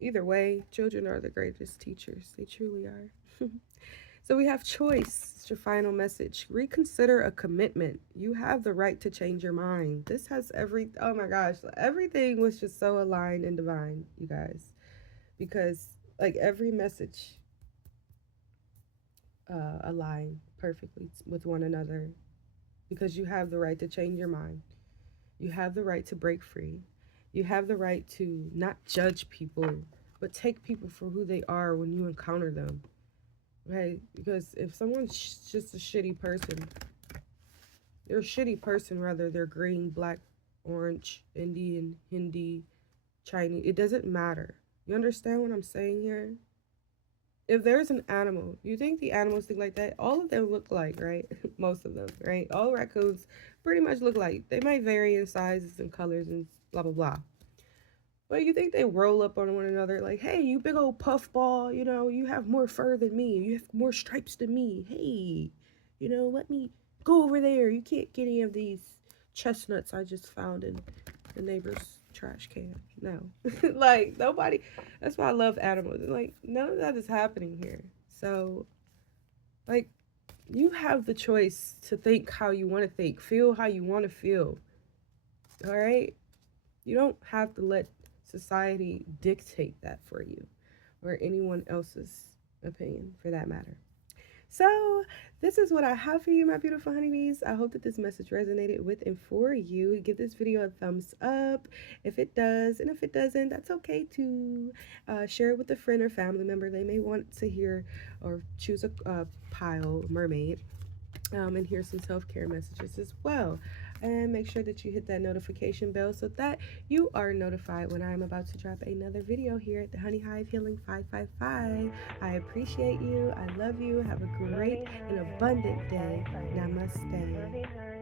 either way, children are the greatest teachers. They truly are. So we have choice. It's your final message. Reconsider a commitment. You have the right to change your mind. This has oh my gosh, everything was just so aligned and divine, you guys. Because like every message align perfectly with one another. Because you have the right to change your mind. You have the right to break free. You have the right to not judge people, but take people for who they are when you encounter them. Right? Because if someone's just a shitty person, they're a shitty person, whether they're green, black, orange, Indian, Hindi, Chinese. It doesn't matter. You understand what I'm saying here? If there's an animal, you think the animals think like that? All of them look like, right? Most of them, right? All raccoons pretty much look like. They might vary in sizes and colors and blah, blah, blah. But you think they roll up on one another like, hey, you big old puffball, you have more fur than me. You have more stripes than me. Hey, let me go over there. You can't get any of these chestnuts I just found in the neighbor's trash can. No. Like, nobody. That's why I love animals. Like, none of that is happening here. So, like, you have the choice to think how you want to think, feel how you want to feel. All right? You don't have to let society dictate that for you, or anyone else's opinion for that matter. So this is what I have for you, my beautiful honeybees. I hope that this message resonated with and for you. Give this video a thumbs up if it does, and if it doesn't, that's okay too. Share it with a friend or family member. They may want to hear or choose a pile mermaid, and hear some self-care messages as well. And make sure that you hit that notification bell so that you are notified when I'm about to drop another video here at the Honey Hive Healing 555. I appreciate you. I love you. Have a great and abundant day. Namaste.